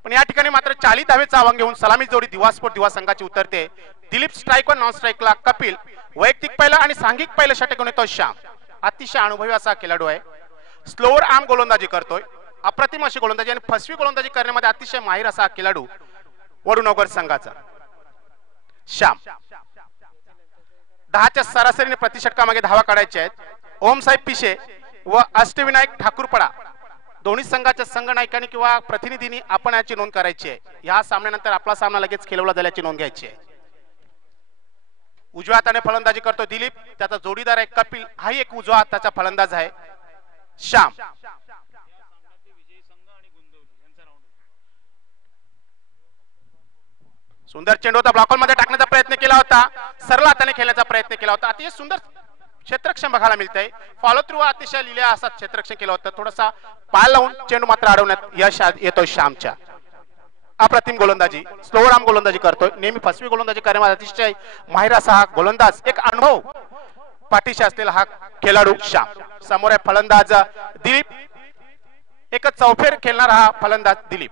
पण या ठिकाणी मात्र 40 धावेचा आव्हान घेऊन सलामी जोडी दिवा संघाची उतरते. दिलीप स्ट्राईक व नॉन स्ट्राईकला कपिल, वैयक्तिक पहिला आणि सांघिक पहिलं षटक घेऊन येतो श्याम. अतिशय अनुभवी असा खेळाडू आहे. स्लोअर आर्म गोलंदाजी करतोय, अप्रतिम अशी गोलंदाजी आणि फसवी गोलंदाजी करण्यामध्ये अतिशय माहिर असा खेळाडू वडूनगर संघाचा श्याम. 10च्या सरासरीने प्रतिषटकामागे धावा काढायचे आहेत. ओमसाहेब पिशे व अष्टविनायक ठाकूरपडा दोन्ही संघाच्या संघनायकांनी किंवा प्रतिनिधींनी आपण याची नोंद करायची आहे. या सामन्यानंतर आपला सामना लगेच खेळवला जाण्याची नोंद घ्यायची आहे. उजव्या हाताने फलंदाजी करतो दिलीप, त्याचा जोडीदार आहे कपिल, हाही एक उजवा हाताचा फलंदाज आहे श्याम. सुंदर चेंडू होता, ब्लॉकर मध्ये टाकण्याचा प्रयत्न केला होता, सरळ हाताने खेळण्याचा प्रयत्न केला होता. अतिशय सुंदर क्षेत्ररक्षण बघायला मिळतंय. फॉलो थ्रू अतिशय लिहिल्या असा क्षेत्ररक्षण केलं होतं. थोडासा पाय लावून चेंडू मात्र अडवण्यात यश येतोय श्यामच्या. अप्रतिम गोलंदाजी, स्लोअर आर्म गोलंदाजी करतोय. नेहमी फसवी गोलंदाजी करण्यामध्ये अतिशय माहिर असा हा गोलंदाज, एक अनुभव पाठीशी असलेला हा खेळाडू श्याम. समोर आहे फलंदाज दिलीप, एक चौफेर खेळणारा हा फलंदाज दिलीप.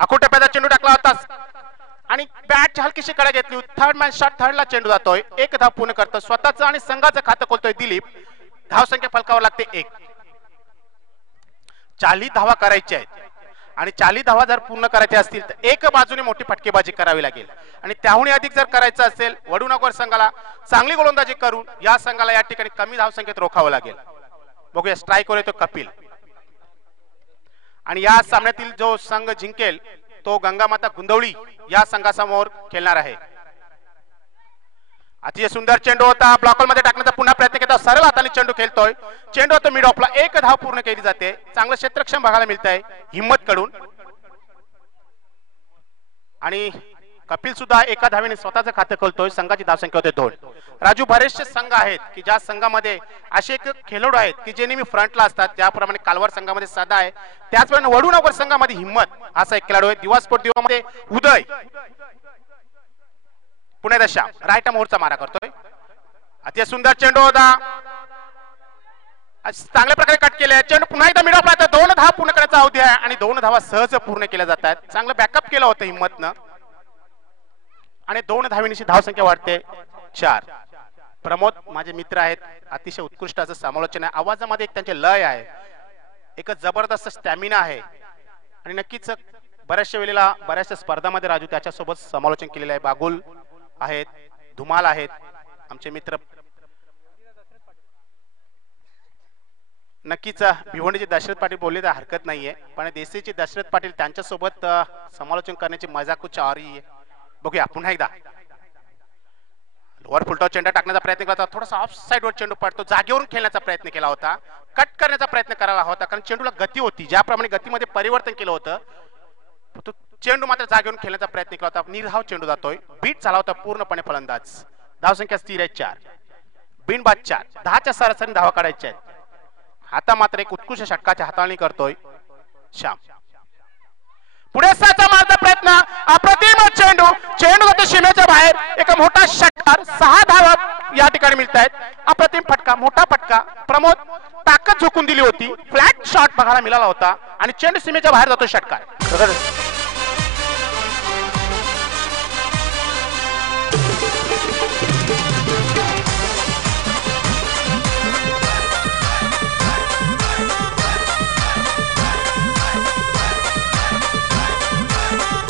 अकोटप्याचा चेंडू टाकला होता आणि बॅटची हलकीशी कडे घेतली. थर्ड मॅन शॉट, थर्डला चेंडू जातोय. एक धाव पूर्ण करतो, स्वतःचं आणि संघाचं खातं खोलतोय दिलीप. धाव संख्या फलकावर लागते 1. 40 धावा करायच्या आहेत आणि 40 धावा जर पूर्ण करायच्या असतील तर एक बाजूने मोठी फटकेबाजी करावी लागेल आणि त्याहून अधिक जर करायचं असेल वडूनगर संघाला चांगली गोलंदाजी करून या संघाला या ठिकाणी कमी धाव संख्येत रोखावं लागेल. बघूया स्ट्राईकवर येतो कपिल आणि या सामन्यातील जो संघ जिंकेल तो गंगामाता गुंदवली या संघासमोर खेळणार आहे. अतिशय सुंदर चेंडू होता, ब्लॉकर मध्ये टाकण्याचा पुन्हा प्रयत्न केला, सरळ हाताने चेंडू खेळतोय. चेंडू होतो मिड ऑफला, एक धाव पूर्ण केली जाते. चांगलं क्षेत्ररक्षण बघायला मिळत आहे हिम्मत कडून आणि कपिल सुद्धा एका धावेने स्वतःचं खातं खोलतोय. संघाची धावसंख्या होते 2. राजू, बरेचसे संघ आहेत की ज्या संघामध्ये असे एक खेळाडू आहेत की जे नेहमी फ्रंटला असतात, ज्याप्रमाणे कालवार संघामध्ये साधा आहे, त्याचप्रमाणे वडूनगर संघामध्ये हिम्मत असा एक खेळाडू आहे. दिवा स्पोर्ट दिवामध्ये उदय, पुणे दशा राईट मोरचा मारा करतोय. अतिशय सुंदर चेंडू होता, चांगल्या प्रकारे कट केले. चेंडू पुन्हा एकदा मिड ऑफला, 2 धावा पूर्ण करायचा अवधी आहे आणि 2 धावा सहज पूर्ण केल्या जातात. चांगलं बॅकअप केलं होतं हिम्मतनं आणि 2 धावेची धावसंख्या वाढते 4. प्रमोद माझे मित्र आहेत, अतिशय उत्कृष्ट असं समालोचन आहे. आवाजामध्ये एक त्यांचे लय आहे, एक जबरदस्त स्टॅमिना आहे आणि नक्कीच बऱ्याचशा वेळेला बऱ्याचशा स्पर्धामध्ये राजू त्याच्यासोबत समालोचन केलेलं आहे. बागुल आहेत, धुमाल आहेत, आमचे मित्र. नक्कीच भिवंडीचे दशरथ पाटील बोलले तर हरकत नाहीये, पण देसीचे दशरथ पाटील त्यांच्यासोबत समालोचन करण्याची मजा कुछ और ही आहे. बघूया पुन्हा एकदा वर फुलटॉ चेंडू टाकण्याचा प्रयत्न केला होता, थोडासा ऑफ साइड वर चेंडू पडतो. जागेवरून खेळण्याचा प्रयत्न केला होता, कट करण्याचा प्रयत्न करायला होता कारण चेंडूला गती होती. ज्याप्रमाणे गतीमध्ये परिवर्तन केलं होतं तो चेंडू मात्र जागेवरून खेळण्याचा प्रयत्न केला होता. निर्धाव चेंडू जातोय, बीट झाला होता पूर्णपणे फलंदाज. धावसंख्या स्थिर आहे 4. बिनबाद 4. 10च्या सरासरी धावा काढायच्या आहेत. आता मात्र एक उत्कृष्ट षटकाची हाताळणी करतोय श्याम. पुढे साचा मारचा प्रयत्न, अप्रतिम चेंडू, चेंडू जातो सीमेच्या बाहेर. एक मोठा षटकार, 6 धावा या ठिकाणी मिळत आहेत. अप्रतिम फटका, मोठा फटका. प्रमोद ताकद झोकून दिली होती, फ्लॅट शॉट बघायला मिळाला होता आणि चेंडू सीमेच्या बाहेर जातो षटकार.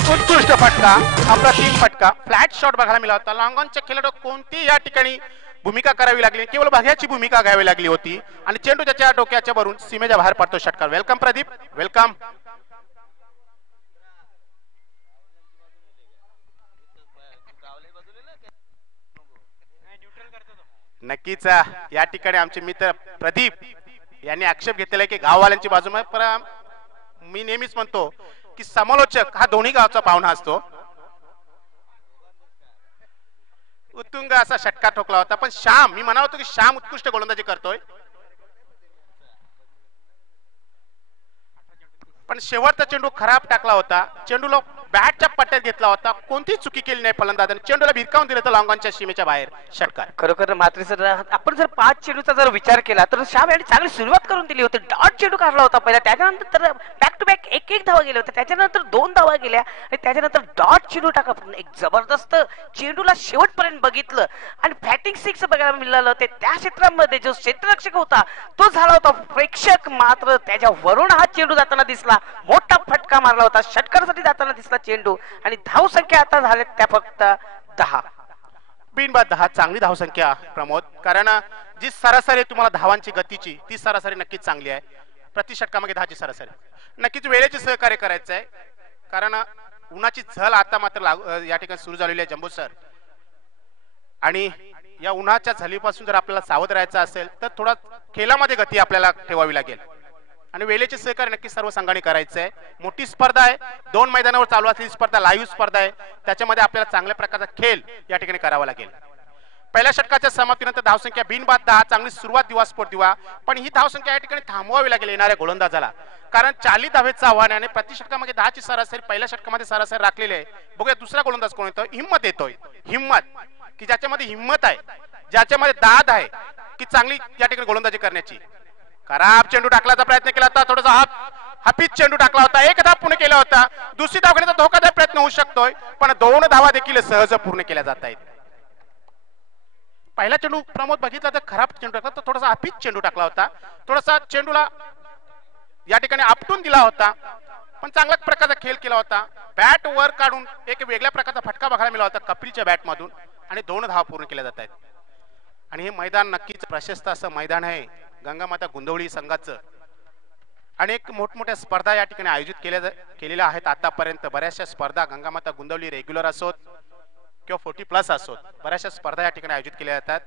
उत्कृष्ट फटका, अप्रतिम फटका, फ्लॅट शॉट बघायला मिळाला होता. लॉंगॉनच्या खेळाडू कोणती या ठिकाणी भूमिका करावी लागली, केवळ भाग्याची भूमिका घ्यावी लागली होती आणि चेंडू त्याच्या डोक्याच्या वरून सीमेच्या बाहेर पडतो. षटकार. Welcome Pradeep, welcome. नक्कीच या ठिकाणी आमचे मित्र प्रदीप यांनी आक्षेप घेतलेला आहे की गाववाल्यांची बाजू. मी नेहमीच म्हणतो की समालोचक हा दोन्ही गावचा पाहुणा असतो. उत्तुंग असा षटकार ठोकला होता, पण श्याम, मी म्हणा होतो की श्याम उत्कृष्ट गोलंदाजी करतोय, पण शेवटचा चेंडू खराब टाकला होता. चेंडूला बॅटच्या पट्ट्यात घेतला होता, कोणतीही चुकी केली नाही फलंदाजाने. चेंडूला भिरकावून दिलं तर लॉंगॉनच्या सीमेच्या बाहेर. षटकार. खरोखर मात्र सर आपण जर 5 चेंडूचा जर विचार केला तर श्याम यांनी चांगली सुरुवात करून दिली होती. डॉट चेंडू काढला होता पहिला, त्याच्यानंतर तर बॅक टू बॅक एक धावा गेल्या होत्या, त्याच्यानंतर 2 धावा गेल्या आणि त्याच्यानंतर डॉट चेंडू टाका. एक जबरदस्त चेंडूला शेवटपर्यंत बघितलं आणि बॅटिंग 6 बघायला मिळालं होते. त्या क्षेत्रामध्ये जो क्षेत्ररक्षक होता तो झाला होता प्रेक्षक, मात्र त्याच्यावरून हा चेंडू जाताना दिसला, मोठा फटका मारला होता, षटकारासाठी जाताना दिसला चेंडू आणि धावसंख्या आता झाल्या त्या फक्त 10. बिनबाद 10. चांगली धावसंख्या प्रमोद, कारण जी सरासरी तुम्हाला धावांची गतीची ती सरासरी नक्कीच चांगली आहे. प्रति षटकामागे 10ची सरासरी. नक्कीच वेळेचे सहकार्य करायचं आहे, कारण उन्हाची झळ आता मात्र या ठिकाणी सुरू झालेली आहे जंबू सर, आणि या उन्हाच्या झलीपासून जर आपल्याला सावध राहायचं असेल तर थोडा खेळामध्ये गती आपल्याला ठेवावी लागेल आणि वेळेचे सहकार्य नक्की सर्व संघांनी करायचं आहे. मोठी स्पर्धा आहे, 2 मैदानावर चालू असलेली स्पर्धा, लाईव्ह स्पर्धा आहे, त्याच्यामध्ये आपल्याला चांगल्या प्रकारचा खेळ या ठिकाणी करावा लागेल. पहिल्या षटकाच्या समाप्तीनंतर धावसंख्या बिनबाद 10. चांगली सुरुवात दिवा स्पोर्ट दिवा, पण ही धावसंख्या या ठिकाणी थांबवावी लागेल येणाऱ्या गोलंदाजाला, कारण 40 धावेचं आव्हान आहे आणि प्रति षटकामध्ये 10ची सरासरी पहिल्या षटकामध्ये सरासरी राखलेली आहे. बघूया दुसरा गोलंदाज कोण येतोय. हिम्मत येतोय. हिम्मत, की ज्याच्यामध्ये हिम्मत आहे, ज्याच्यामध्ये दाद आहे की चांगली या ठिकाणी गोलंदाजी करण्याची. खराब चेंडू टाकण्याचा प्रयत्न केला होता, थोडासा हाफीज चेंडू टाकला होता, एक धाव पूर्ण केला होता. दुसरी धाव घेण्याचा धोकादायक प्रयत्न होऊ शकतोय, पण 2 धावा देखील सहज पूर्ण केल्या जात आहेत. पहिला चेंडू प्रमोद बघितला तर खराब चेंडू टाकला, तर थोडासा हाफीज चेंडू टाकला होता, थोडासा चेंडूला या ठिकाणी आपटून दिला होता, पण चांगल्या प्रकारचा खेळ केला होता. बॅट वर काढून एक वेगळ्या प्रकारचा फटका बघायला मिळाला होता कपिलच्या बॅट मधून आणि 2 धावा पूर्ण केल्या जात आहेत. आणि हे मैदान नक्कीच प्रशस्त असं मैदान आहे गंगामाता गुंदवली संघाचं. अनेक मोठमोठ्या स्पर्धा या ठिकाणी आयोजित केलेल्या आहेत आतापर्यंत. बऱ्याचशा स्पर्धा गंगामाता गुंदवली रेग्युलर असोत किंवा 40+ असोत, बऱ्याचशा स्पर्धा या ठिकाणी आयोजित केल्या जातात.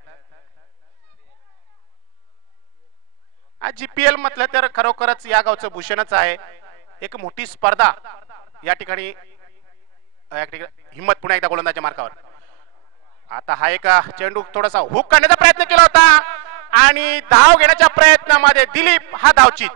आज GPL म्हटलं तर खरोखरच या गावचं भूषणच आहे. एक मोठी स्पर्धा या ठिकाणी. हिम्मत पुन्हा एकदा गोलंदाजी मार्गावर. आता हा एक चेंडू थोडासा हुक करण्याचा प्रयत्न केला होता आणि धाव घेण्याच्या प्रयत्नामध्ये दिलीप हा धावचीत.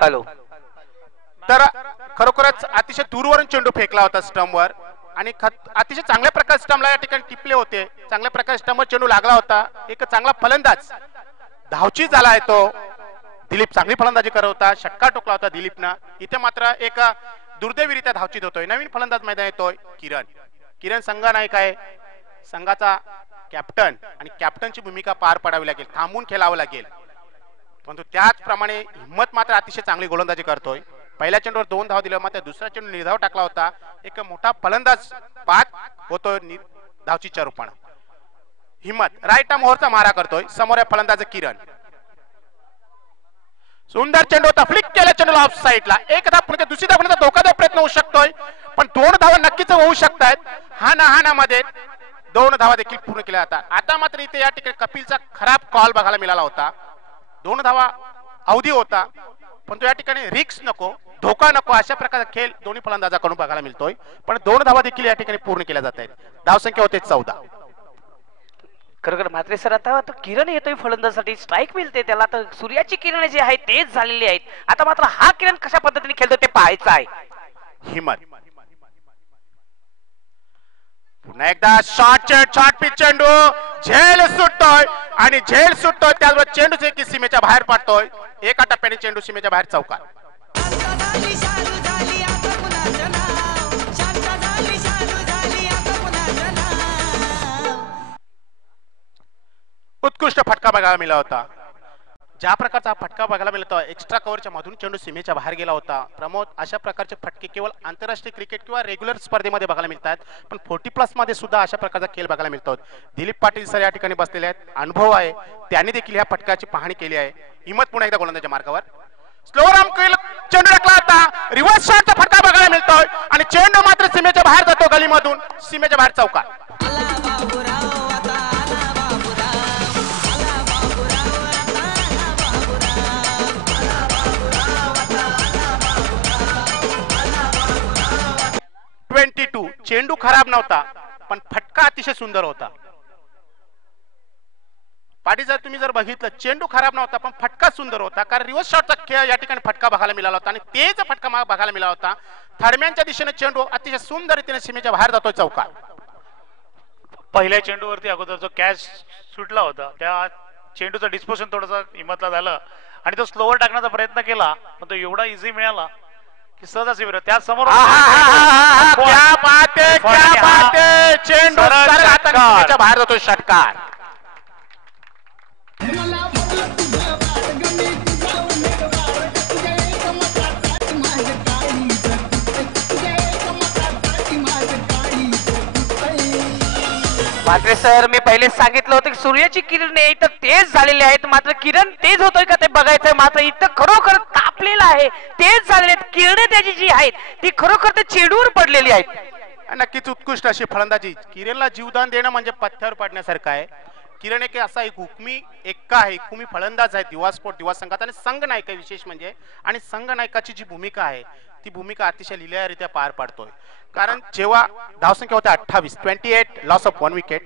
हॅलो. तर खरोखरच अतिशय दूरवरून चेंडू फेकला होता स्टंपवर आणि अतिशय चांगल्या प्रकारे स्टंपला या ठिकाणी टिपले होते. चांगल्या प्रकारे स्टंपवर चेंडू लागला होता. एक चांगला फलंदाज धावची झाला आहे तो दिलीप. चांगली फलंदाजी करत होता, षटकार टोकला होता दिलीपनं. इथे मात्र एक दुर्दैवीरित्या धावचीत होतोय. नवीन फलंदाज मैदान येतोय किरण. किरण संघ नायक आहे, संघाचा कॅप्टन, आणि कॅप्टनची भूमिका पार पाडावी लागेल, थांबून खेळावं लागेल. परंतु त्याचप्रमाणे हिम्मत मात्र अतिशय चांगली गोलंदाजी करतोय. पहिल्या चेंडूवर 2 धाव दिल्या, मात्र दुसरा चेंडू निर्धाव टाकला होता. एक मोठा फलंदाज बाद होतोय धावचीच्या रूपानं. हिम्मत राईट मोहरचा मारा करतोय. समोर फलंदाज किरण. सुंदर चेंडू होता, फ्लिक केला चेंडूला ऑफ साईडला. एक धाव पुढे दुसरी धाव घेण्याचा धोकादायक प्रयत्न होऊ शकतोय, पण 2 धावा नक्कीच होऊ शकतात. हानाहानामध्ये 2 धावा देखील पूर्ण केल्या जातात. आता मात्र इथे या ठिकाणी कपिलचा खराब कॉल बघायला मिळाला होता. 2 धावा अवधी होता, पण तो या ठिकाणी रिक्स नको, धोका नको, अशा प्रकारचा खेळ दोन्ही फलंदाजाकडून बघायला मिळतोय. पण 2 धावा देखील या ठिकाणी पूर्ण केल्या जात आहेत. धावसंख्या होते 14. खरोखर मात्र सर आता किरण येतोय फलंदाजासाठी, स्ट्राईक मिळते त्याला. तर सूर्याची किरण जे आहे तेच झालेली आहेत. आता मात्र हा किरण कशा पद्धतीने खेळतो ते पाहायचं आहे. हिम्मत पुन्हा एकदा शॉर्ट पिच चेंडू झेल सुटतोय आणि झेल सुटतोय त्याचबरोबर चेंडूचे की सीमेच्या बाहेर पडतोय. एका टप्प्याने चेंडू सीमेच्या बाहेर चौकार. उत्कृष्ट फटका बघायला मिळाला होता. ज्या प्रकारचा फटका बघायला मिळत होता एक्स्ट्रा कव्हरच्या मधून चेंडू सीमेच्या बाहेर गेला होता. प्रमोद, अशा प्रकारचे फटके केवळ आंतरराष्ट्रीय क्रिकेट किंवा रेग्युलर स्पर्धेमध्ये बघायला मिळतात, पण 40+ मध्ये सुद्धा अशा प्रकारचा खेळ बघायला मिळतो. दिलीप पाटील सर या ठिकाणी बसलेले आहेत, अनुभव आहे, त्यांनी देखील या फटकाची पाहणी केली आहे. हिम्मत पुन्हा एकदा गोलंदाजीच्या मार्गावर. स्लो राम चेंडू टाकला होता, रिव्हर्स शॉटचा फटका बघायला मिळतोय आणि चेंडू मात्र सीमेच्या बाहेर जातो गलीमधून, सीमेच्या बाहेर चौकार. 22. चेंडू खराब नव्हता पण फटका अतिशय सुंदर होता. पाटील जर तुम्ही जर बघितलं, चेंडू खराब नव्हता पण फटका सुंदर होता, कारण रिव्हर्स शॉटचा खेळ या ठिकाणी फटका बघायला मिळाला होता आणि तेच फटका बघायला मिळाला होता. थडम्यांच्या दिशेने चेंडू अतिशय सुंदर रीतीने सीमेच्या बाहेर जातोय चौकार. पहिल्या चेंडूवरती अगोदर जो कॅच सुटला होता त्या चेंडूचं डिस्पोजन थोडंसं हिम्मतला झालं आणि तो स्लोवर टाकण्याचा प्रयत्न केला, पण तो एवढा इझी मिळाला की सहज असे विरोध त्या समोर चेंडू सीमेच्या बाहेर जातोय षटकार. मात्र सर, मी पहिलेच सांगितलं होतं की सूर्याची किरण इथं तेज झालेले आहेत, मात्र किरण तेज होतोय का ते बघायचंय. मात्र इथं खरोखर तापलेलं आहे, तेज झालेले आहेत. किरणे त्याची जी आहेत ती खरोखर ते चेंडूवर पडलेली आहेत. नक्कीच उत्कृष्ट अशी फलंदाजी. किरणला जीवदान देणं म्हणजे पथ्यावर पडण्यासारखं आहे. किरण एक असा एक हुकमी एक्का आहे, हुकमी फलंदाज आहे दिवा स्पोर्ट दिवा संघात आणि संघनायक विशेष म्हणजे. आणि संघनायकाची जी भूमिका आहे ती भूमिका अतिशय लिहिल्यारीत्या पार पाडतोय. कारण जेव्हा धावसंख्या होत्या 28 लॉस ऑफ 1 विकेट,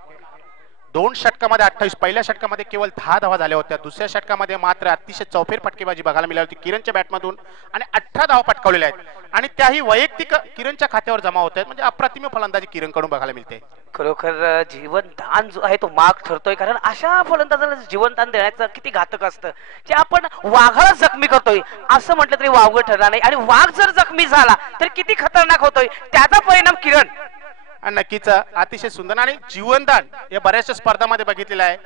2 षटकामध्ये 28, पहिल्या षटकामध्ये केवळ 10 धावा झाल्या होत्या, दुसऱ्या षटकामध्ये मात्र अतिशय चौफेर फटकेबाजी बघायला मिळाली होती किरणच्या बॅटमधून आणि 18 धावा पटकावलेल्या आहेत आणि त्याही वैयक्तिक किरणच्या खात्यावर जमा होत आहेत. म्हणजे अप्रतिम फलंदाजी किरणकडून बघायला मिळते. खरोखर जीवनदान जो आहे तो माग ठरतोय, कारण अशा फलंदाजाला जीवनदान देण्याचं किती घातक असतं. जे आपण वाघाला जखमी करतोय असं म्हटलं तरी वावगं ठरणार नाही, आणि वाघ जर जखमी झाला तर किती खतरनाक होतोय त्याचा परिणाम किरण. नक्कीच अतिशय सुंदर आणि जीवनदान या बऱ्याचशा स्पर्धामध्ये बघितलेलं आहे.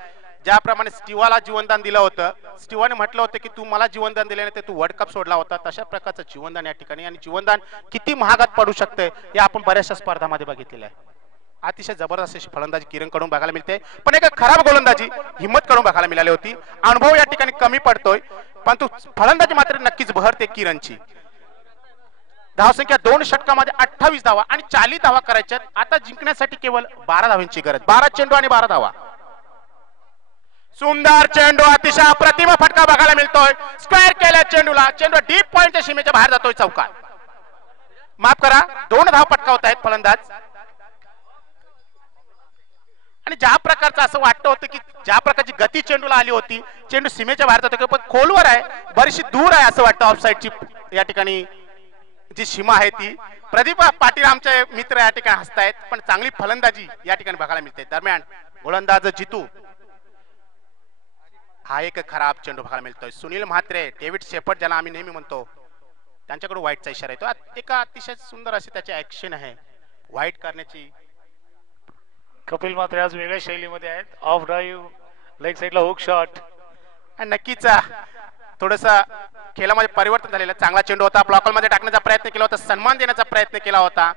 ज्याप्रमाणे स्टीवाला जीवनदान दिलं होतं, स्टीवाने म्हटलं होतं की तू मला जीवनदान दिले नाही तर तू वर्ल्ड कप सोडला होता, तशा प्रकारचं जीवनदान या ठिकाणी. आणि जीवनदान किती महागात पडू शकते हे आपण बऱ्याचशा स्पर्धामध्ये बघितलेलं आहे. अतिशय जबरदस्त अशी फलंदाजी किरण कडून बघायला मिळते, पण एक खराब गोलंदाजी हिम्मत कडून बघायला मिळाली होती. अनुभव या ठिकाणी कमी पडतोय, पण तू फलंदाजी मात्र नक्कीच बहरते किरणची. धावसंख्या 2 षटकामध्ये 28 धावा आणि 40 धावा करायच्या. आता जिंकण्यासाठी केवळ 12 धावांची गरज. 12 चेंडू आणि 12 धावा. सुंदर चेंडू, अतिशय अप्रतिम फटका बघायला मिळतोय. स्क्वेअर केल्या चेंडूला, चेंडू डीप पॉइंटच्या सीमेच्या बाहेर जातोय चौकार. माफ करा, 2 धावा पटकावत आहेत फलंदाज. आणि ज्या प्रकारचं असं वाटतं होतं की ज्या प्रकारची गती चेंडूला आली होती, चेंडू सीमेच्या बाहेर जातो पण खोलवर आहे, बरीचशी दूर आहे असं वाटतं. ऑफसाईडची या ठिकाणी जी सीमा आहे ती. प्रदीप पाटील आमचे मित्र या ठिकाणी हसतायत, पण चांगली फलंदाजी या ठिकाणी बघायला मिळते. दरम्यान गोलंदाज जितू, हा एक खराब चेंडू बघायला मिळतोय. सुनील म्हात्रे, डेव्हिड शेफर्ड ज्याला आम्ही नेहमी म्हणतो, त्यांच्याकडून वाईटचा इशारा येतो. एक अतिशय सुंदर अशी त्याची ऍक्शन आहे वाईट करण्याची. कपिल मात्र आज वेगळ्या शैलीमध्ये आहेत. ऑफ ड्राईव्ह, लेग साईडला हुक शॉट. नक्कीच थोडस खेळामध्ये परिवर्तन झालेलं. चांगला चेंडू होता, ब्लॉकमध्ये टाकण्याचा प्रयत्न केला होता, सन्मान देण्याचा प्रयत्न केला होता.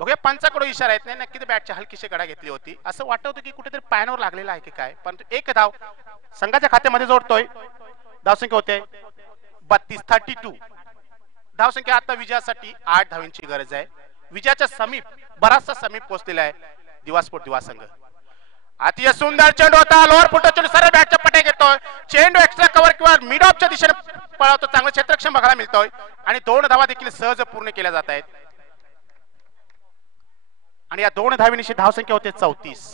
बघूया पंचाकडून इशारा येत नाही. नक्कीच बॅटची हलकीशी गडा घेतली होती. असं वाटत होतं की कुठेतरी पायावर लागलेला आहे की काय, परंतु एक धाव संघाच्या खात्यामध्ये जोडतोय. धावसंख्या होते 32. धावसंख्या आता विजयासाठी 8 धावांची गरज आहे. विजयाच्या समीप, बराचसा समीप पोहोचलेला आहे दिवा स्पोर्ट दिवा संघ. अतिशय सुंदर चेंडू होता, लोअर फुटो चेंडू सरळ बॅटच्या पट्या घेतोय. चेंडू एक्स्ट्रा कव्हर किंवा मिड ऑफच्या दिशेने पळवतो. चांगलं क्षेत्रक्षम बघायला मिळतोय आणि 2 धावा देखील सहज पूर्ण केल्या जात आहेत. आणि या 2 धावींची धावसंख्या होते 34.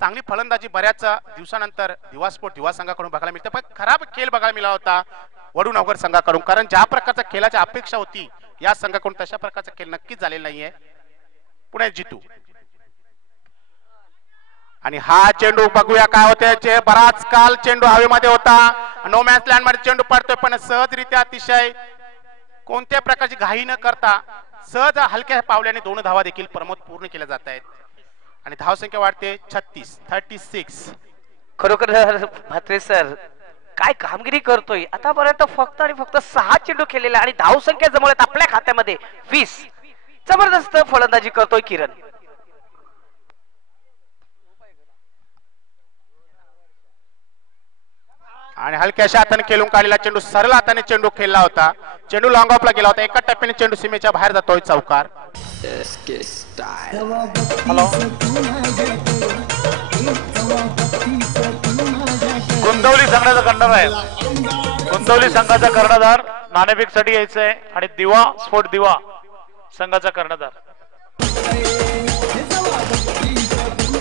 चांगली फलंदाजी बऱ्याच दिवसानंतर दिवा स्पोर्ट दिवा संघाकडून बघायला मिळते, पण खराब खेळ बघायला मिळाला होता वडूनगर संघाकडून. कारण ज्या प्रकारच्या खेळाची अपेक्षा होती या संघाकडून तशा प्रकारचा खेळ नक्कीच झालेला नाहीये. पुणे जितू. आणि हा चेंडू बघूया काय होते. बराच काल चेंडू हवेमध्ये होता. नो मॅच लँड मध्ये चेंडू पडतोय पण सहजरित्या अतिशय कोणत्या प्रकारची घाई न करता सहज हलक्या पावल्याने 2 धावा देखील प्रमोद पूर्ण केल्या जात आहेत आणि धावसंख्या वाढते 36. खरोखर म्हात्रे सर काय कामगिरी करतोय आतापर्यंत. फक्त आणि फक्त 6 चेंडू खेळलेला आणि धावसंख्या जमवल्यात आपल्या खात्यामध्ये 20. जबरदस्त फलंदाजी करतोय किरण. आणि हलक्याशा हाताने खेळून काढलेला चेंडू सरळ हाताने चेंडू खेळला होता. चेंडू लॉंग ऑफला गेला होता. एका टप्प्याने चेंडू सीमेच्या बाहेर जातोय. चौकार. हॅलो गुंतवली संघाचा कर्णधार आहे. गुंतवली संघाचा कर्णधार नाणेफेक साठी यायचंय आणि दिवा स्फोट दिवा संघाचा कर्णधार.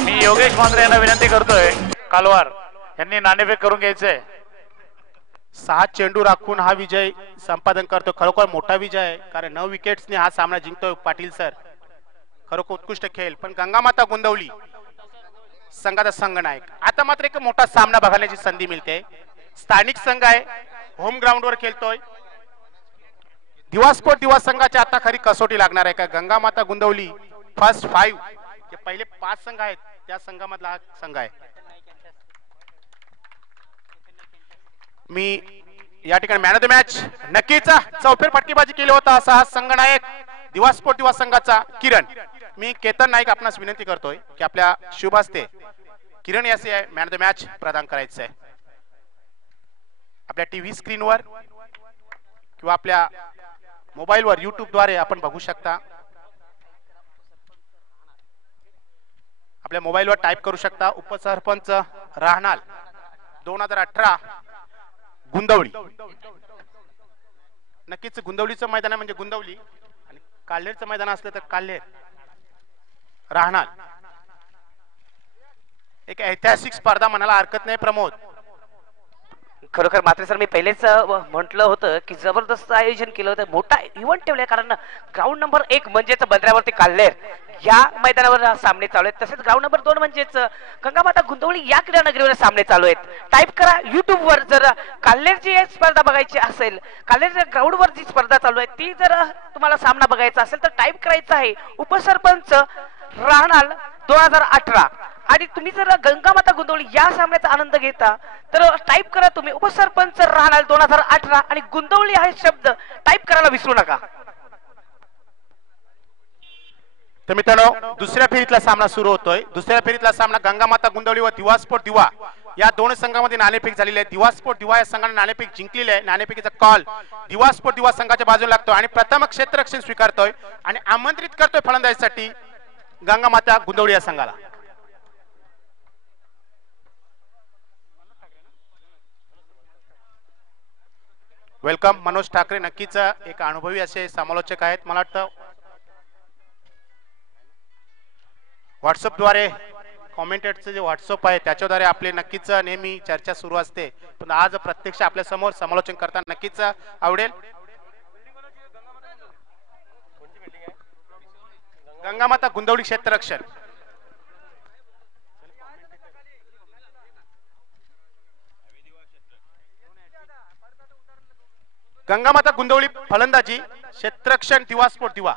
मी योगेश मांद्रे यांना विनंती करतोय कालवार यांनी नाणेफेक करून घ्यायचंय. 6 चेंडू राखून हा विजय संपादन करतो. खरोखर मोठा विजय आहे कारण 9 विकेट्सने हा सामना जिंकतोय पाटील सर. खरोखर उत्कृष्ट खेळ. पण गंगामाता गोंदवली संघाचा संघनायक. आता मात्र एक मोठा सामना बघण्याची संधी मिळते. स्थानिक संघ आहे. होम ग्राउंडवर खेळतोय. दिवा स्पोर्ट दिवा संघाची आता खरी कसोटी लागणार आहे का. गंगामाता गोंदवली फर्स्ट 5 जे पहिले 5 संघ आहेत त्या संघामधला हा संघ आहे. मी या ठिकाणी मॅन ऑफ द मॅच नक्कीच चौफेर फटकेबाजी केली होता असा हा संघनायक दिवा स्पोर्ट दिवा संघाचा किरण. मी केतन नाईक आपणास विनंती करतोय की आपल्या शुभ हस्ते किरण याचे मॅन ऑफ द मॅच प्रदान करायचं आहे. आपल्या टीव्ही स्क्रीनवर किंवा आपल्या मोबाईलवर YouTube द्वारे आपण बघू शकता. आपल्या मोबाईलवर टाईप करू शकता उपसरपंच राहणार 2018 गुंदवली. नक्कीच गुंदवलीचं मैदान आहे म्हणजे गुंदवली आणि काल्हेरचं मैदान असलं तर काल्हेर राहणार. एक ऐतिहासिक स्पर्धा म्हणायला हरकत नाही प्रमोद. खरोखर मात्र सर मी पहिलेच म्हटलं होतं की जबरदस्त आयोजन केलं होतं. मोठा इव्हेंट ठेवलाय कारण ग्राउंड नंबर 1 म्हणजेच बंदरावरती काल्हेर या मैदानावर सामने चालू आहेत. तसेच ग्राउंड नंबर 2 म्हणजेच गंगामाता गुंतवली या क्रीडा नगरीवर सामने चालू आहेत. टाईप करा YouTube वर जर काल्हेरची स्पर्धा बघायची असेल, काल्हेर ग्राउंडवर जी स्पर्धा चालू आहे ती जर तुम्हाला सामना बघायचा असेल तर टाईप करायचा आहे उपसरपंच राहणार 2018 आणि तुम्ही जर गंगामाता गोंदवली या सामन्याचा आनंद घेता तर टाईप करा तुम्ही उपसरपंच राहणार 2018 आणि गोंदवली हा शब्द टाईप करायला विसरू नका. तर मित्रांनो दुसऱ्या फेरीतला सामना सुरू होतोय. दुसऱ्या फेरीतला सामना गंगामाता गोंदवली व दिवा स्पोर्ट दिवा या दोन संघांमध्ये नाणेफेक झालेली आहे. दिवा स्पोर्ट दिवा या संघाने नाणेफेक जिंकलेली आहे. नाणेफेकीचा कॉल दिवा स्पोर्ट दिवा संघाच्या बाजूला लागतो आणि प्रथम क्षेत्ररक्षण स्वीकारतोय आणि आमंत्रित करतोय फलंदाजीसाठी गंगामाता गोंदवली या संघाला. वेलकम मनोज ठाकरे. नक्कीच एक अनुभवी असे समालोचक आहेत. मला वाटतं व्हॉट्सअपद्वारे कॉमेंटेटरचे जे व्हॉट्सअप आहे त्याच्याद्वारे आपले नक्कीच नेहमी चर्चा सुरू असते, पण आज प्रत्यक्ष आपल्या समोर समालोचन करताना नक्कीच आवडेल. गंगामाता गोंदवली क्षेत्ररक्षण गंगामाता गोंदवली फलंदाजी क्षेत्ररक्षण दिवा स्पोर्ट दिवा.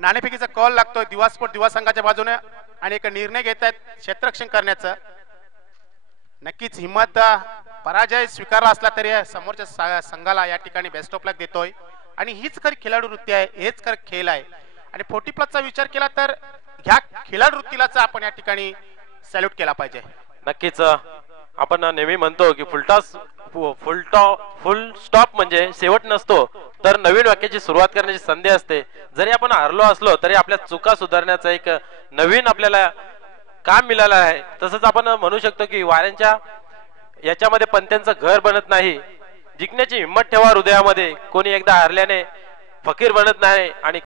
नाणेफेकीचा कॉल लागतोय दिवा स्पोर्ट दिवा संघाच्या बाजूने आणि एक निर्णय घेत आहेत क्षेत्ररक्षण करण्याचा. नक्कीच हिम्मत पराजय स्वीकारला असला तरी समोरच्या संघाला या ठिकाणी बेस्ट ऑफ लक देतोय आणि हीच खरी खेळाडू वृत्ती आहे, हेच खरं खेळ आहे. आणि 40+ चा विचार केला तर ह्या खेळाडू वृत्तीलाच आपण या ठिकाणी सॅल्यूट केला पाहिजे. नक्कीच आपण नेहमी म्हणतो की फुल स्टॉप म्हणजे शेवट नसतो, तर नवीन वाक्याची सुरुवात करण्याची संधी असते. जरी आपण हरलो असलो तरी आपल्या चुका सुधारण्याचा एक नवीन आपल्याला काम मिळालं आहे. तसंच आपण म्हणू शकतो की वाऱ्यांच्या याच्यामध्ये पंत्यांचं घर बनत नाही. जिंकण्याची हिंमत ठेवा हृदयामध्ये. कोणी एकदा हरल्याने फकीर बनत नाही आणि